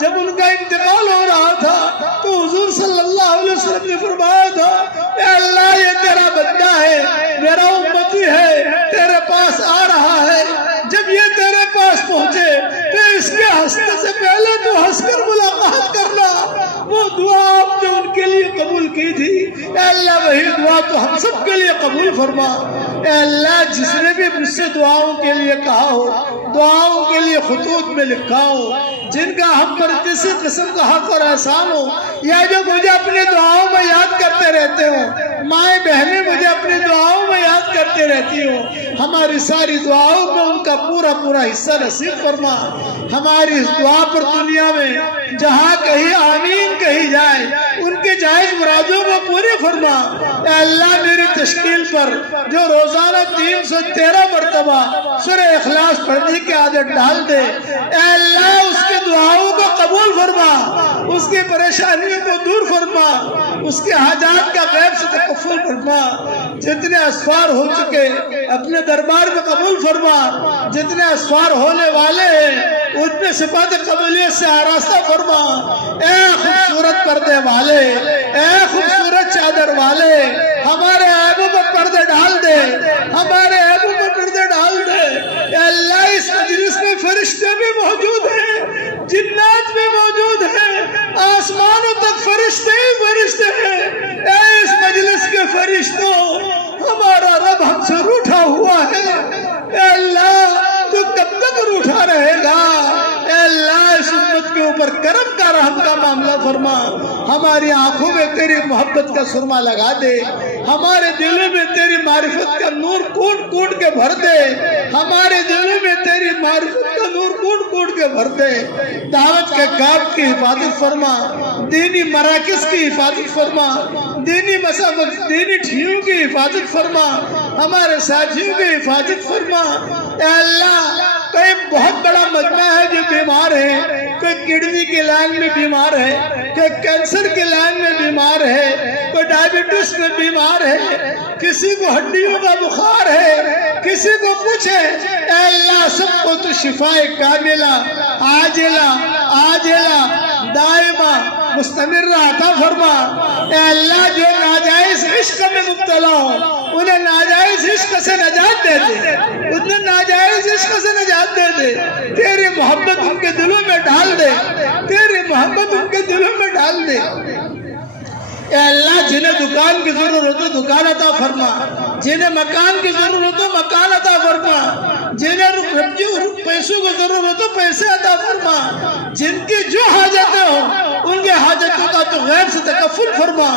جب ان کا انتقال ہو رہا تھا تو حضور صلی اللہ علیہ وسلم نے فرمایا تھا اے اللہ یہ تیرا بندہ ہے، میرا امتی ہے، تیرے پاس آ رہا ہے، جب یہ تیرے پاس پہنچے تو اس کے ہنسنے سے پہلے تو ہنس کر ملاقات کرنا۔ وہ دعا آپ نے ان کے لیے قبول کی تھی، اے اللہ وہی دعا تو ہم سب کے لیے قبول فرما۔ اے اللہ جس نے بھی مجھ سے دعاؤں کے لیے کہا ہو، دعاؤں کے لیے خطوط میں لکھا ہو، جن کا ہم پر کسی قسم کا حق اور احسان ہو، یا جو مجھے اپنی دعاؤں میں یاد کرتے رہتے ہوں، مائیں بہنیں مجھے اپنی دعاؤں میں یاد کرتے رہتی ہوں، ہماری ساری دعاؤں میں ان کا پورا پورا حصہ نصیب فرما۔ ہماری اس دعا پر دنیا میں جہاں کہیں آمین کہی جائے ان کے جائز مرادوں کو پورے فرما۔ اے اللہ میری تشکیل پر جو روزانہ 313 مرتبہ سورہ اخلاص پڑھنے کی عادت ڈال دے، اے اللہ اس کے دعاؤں کو قبول فرما، اس کی پریشانیوں کو دور فرما، اس کے حاجات کا غیب سے تکفل فرما۔ جتنے اسفار ہو چکے اپنے دربار میں قبول فرما، جتنے اسفار ہونے والے ہیں ان میں صفات قبولیت سے آراستہ فرما۔ اے خوبصورت پردے والے، اے خوبصورت چادر والے، ہمارے عیبوں پر پردے ڈال دے، ہمارے عیبوں پر پردے ڈال دے۔ اے اللہ اس مجلس میں فرشتے بھی موجود ہیں، جنات بھی موجود ہیں، آسمانوں تک فرشتے ہی فرشتے ہیں۔ اے اس مجلس کے فرشتوں، ہمارا رب ہم سے روٹھا ہوا ہے، اے اللہ تو کب تک روٹھا رہے گا؟ اے اللہ اس امت کے اوپر کرم کا رحم کا معاملہ فرما، ہماری آنکھوں میں تیری محبت کا سرما لگا دے، ہمارے دلوں میں تیری معرفت کا نور کوٹ کوٹ کے بھر دے، ہمارے دلوں میں تیری معرفت کا نور کوٹ کوٹ کے بھر دے۔ دعوت کے کام کی حفاظت فرما، دینی مراکز کی حفاظت فرما، دینی مساجد دینی ٹھیوں کی حفاظت فرما، ہمارے ساتھیوں کی حفاظت فرما۔ اے اللہ کوئی بہت بڑا مجمع ہے جو بیمار ہے، کوئی کڈنی کی لائن میں بیمار ہے، کوئی کینسر کی لائن میں بیمار ہے، کوئی ڈائبٹیز میں بیمار ہے، کسی کو ہڈیوں کا بخار ہے، کسی کو کچھ ہے، اے اللہ سب کو تو شفا کاملہ عاجلہ عاجلہ دائمہ مستمرہ عطا فرما۔ اے اللہ جو ناجائز عشق میں مبتلا ہو انہیں ناجائز عشق سے نجات دے دے، انہیں ناجائز عشق سے نجات دے دے، تیری محبت ان کے دلوں میں ڈال دے، تیری محبت ان کے دلوں میں ڈال دے۔ اے اللہ جنہیں دکان کی ضرورت ہو دکان عطا فرما، جنہیں مکان کی ضرورت ہو مکان عطا فرما، جنہیں پیسوں کی ضرورت ہو پیسے عطا فرما، جن کی جو حاجتیں ہوں ان کے حاجتوں کا تو غیب سے تکفل فرما۔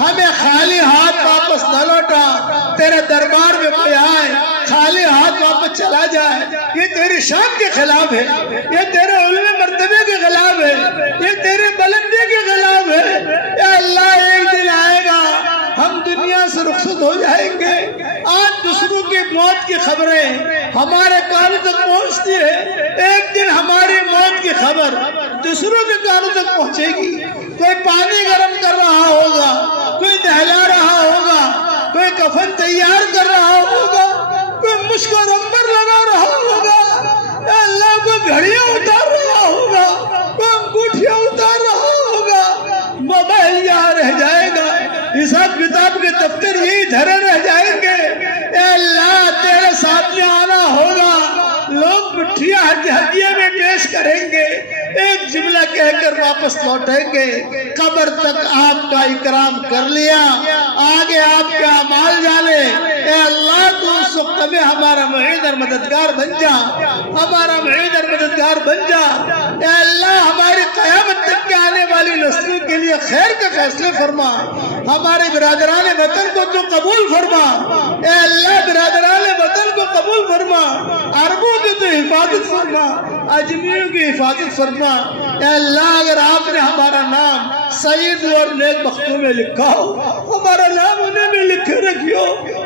ہمیں خالی ہاتھ واپس نہ لوٹا، تیرے دربار میں کوئی آئے خالی ہاتھ واپس چلا جائے یہ تیری شان کے خلاف ہے، یہ تیرے علم مرتبے کے خلاف ہے، یہ تیرے بلندی کے خلاف ہے۔ اے اللہ ایک دن آئے گا ہم دنیا سے رخصت ہو جائیں گے، آج دوسروں کی موت کی خبریں ہمارے کانوں تک پہنچتی ہے، ایک دن ہماری موت کی خبر دوسروں کے کانوں تک پہنچے گی۔ کوئی پانی گرم کر رہا ہوگا، کوئی نہلا رہا ہوگا، کوئی کفن تیار کر رہا ہوگا، کوئی مشک اور عنبر لگا رہا ہوگا، اے اللہ کوئی گھڑیاں اتار رہا ہوگا، کوئی انگوٹھیاں اتار رہا ہوگا، موبائل یہاں رہ جائے گا، حساب کتاب کے دفتر یہی دھرے رہ جائیں گے۔ اے اللہ تیرے سامنے آنا ہوگا، لوگ مٹھیاں ہدیے میں پیش کریں گے، ایک جملہ کہہ کر واپس لوٹیں گے. قبر تک آپ کا اکرام کر لیا, آگے آپ کے اعمال جانے. اے اللہ تو اس وقت میں ہمارا معین اور مددگار بن جا, ہمارا معین اور مددگار بن جا. اے اللہ ہماری قیامت تک کے آنے والی نسلوں کے لیے خیر کے فیصلے فرما, ہمارے برادران وطن کو تو قبول فرما. اے اللہ برادران وطن کو قبول فرما, عربوں کی تو حفاظت فرما, اجمیوں کی حفاظت فرما. اے اللہ اگر آپ نے ہمارا نام سعید اور نیک بختوں میں لکھا ہو, ہمارا نام انہیں میں لکھے رکھیو,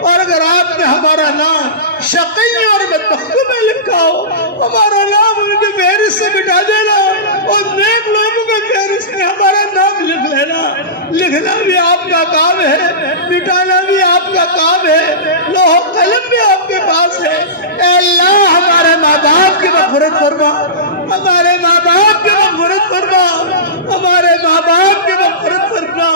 اور اگر آپ نے ہمارا نام شقی اور بدبختوں میں لکھا ہو, ہمارا نام ان کے فہرست سے مٹا دینا, اور نیک لوگوں کے فہرست میں ہمارا نام لکھ لینا. لکھنا بھی آپ کا کام ہے, مٹانا بھی آپ کا کام ہے, لوح و قلم بھی آپ کے پاس ہے. اے اللہ ہمارے ماں باپ کی مغفرت فرما, ہمارے ماں باپ کی مغفرت فرما, ہمارے ماں باپ کی مغفرت فرما.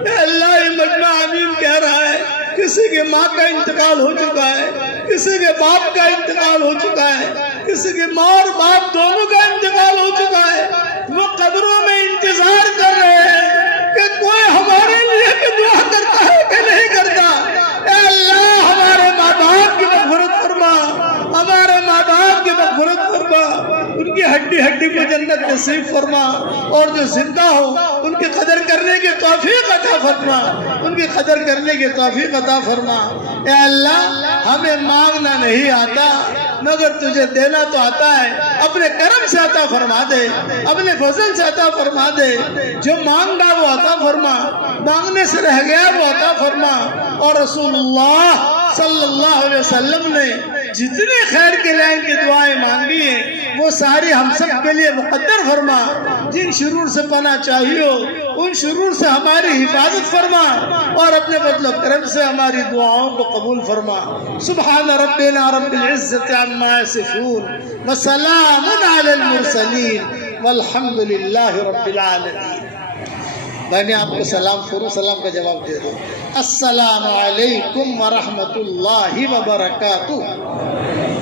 اے اللہ یہ مجمع آمین کہہ رہا ہے. کسی کے ماں کا انتقال ہو چکا ہے, کسی کے باپ کا انتقال ہو چکا ہے, کسی کے ماں اور باپ دونوں کا انتقال ہو چکا ہے. وہ قبروں میں انتظار کر رہے ہیں کہ کوئی ہمارے لیے بھی دعا کرتا ہے کہ نہیں کرتا. اے اللہ ہمارے ماں باپ کی مغفرت فرما, ہمارے ماں باپ کی مغفرت فرما, ان کی ہڈی ہڈی کو جنت نصیب فرما, اور جو زندہ ہو ان کی قدر کرنے کی توفیق عطا فرما, ان کی قدر کرنے کی توفیق عطا فرما. اے اللہ ہمیں مانگنا نہیں آتا مگر تجھے دینا تو آتا ہے, اپنے کرم سے عطا فرما دے, اپنے فضل سے عطا فرما دے. جو مانگا وہ عطا فرما, مانگنے سے رہ گیا وہ عطا فرما. اور رسول اللہ صلی اللہ علیہ وسلم نے جتنے خیر کے لائن کی دعائیں مانگی ہیں وہ ساری ہم سب کے لیے مقدر فرما. جن شرور سے پناہ چاہیے ان شرور سے ہماری حفاظت فرما, اور اپنے فضل و کرم سے ہماری دعاؤں کو قبول فرما. سبحان ربنا رب العزت عما یصفون وسلام علی المرسلین والحمد للہ رب العالمین. میں نے آپ کو سلام کروں, سلام کا جواب دے دو. السلام علیکم ورحمۃ اللہ وبرکاتہ.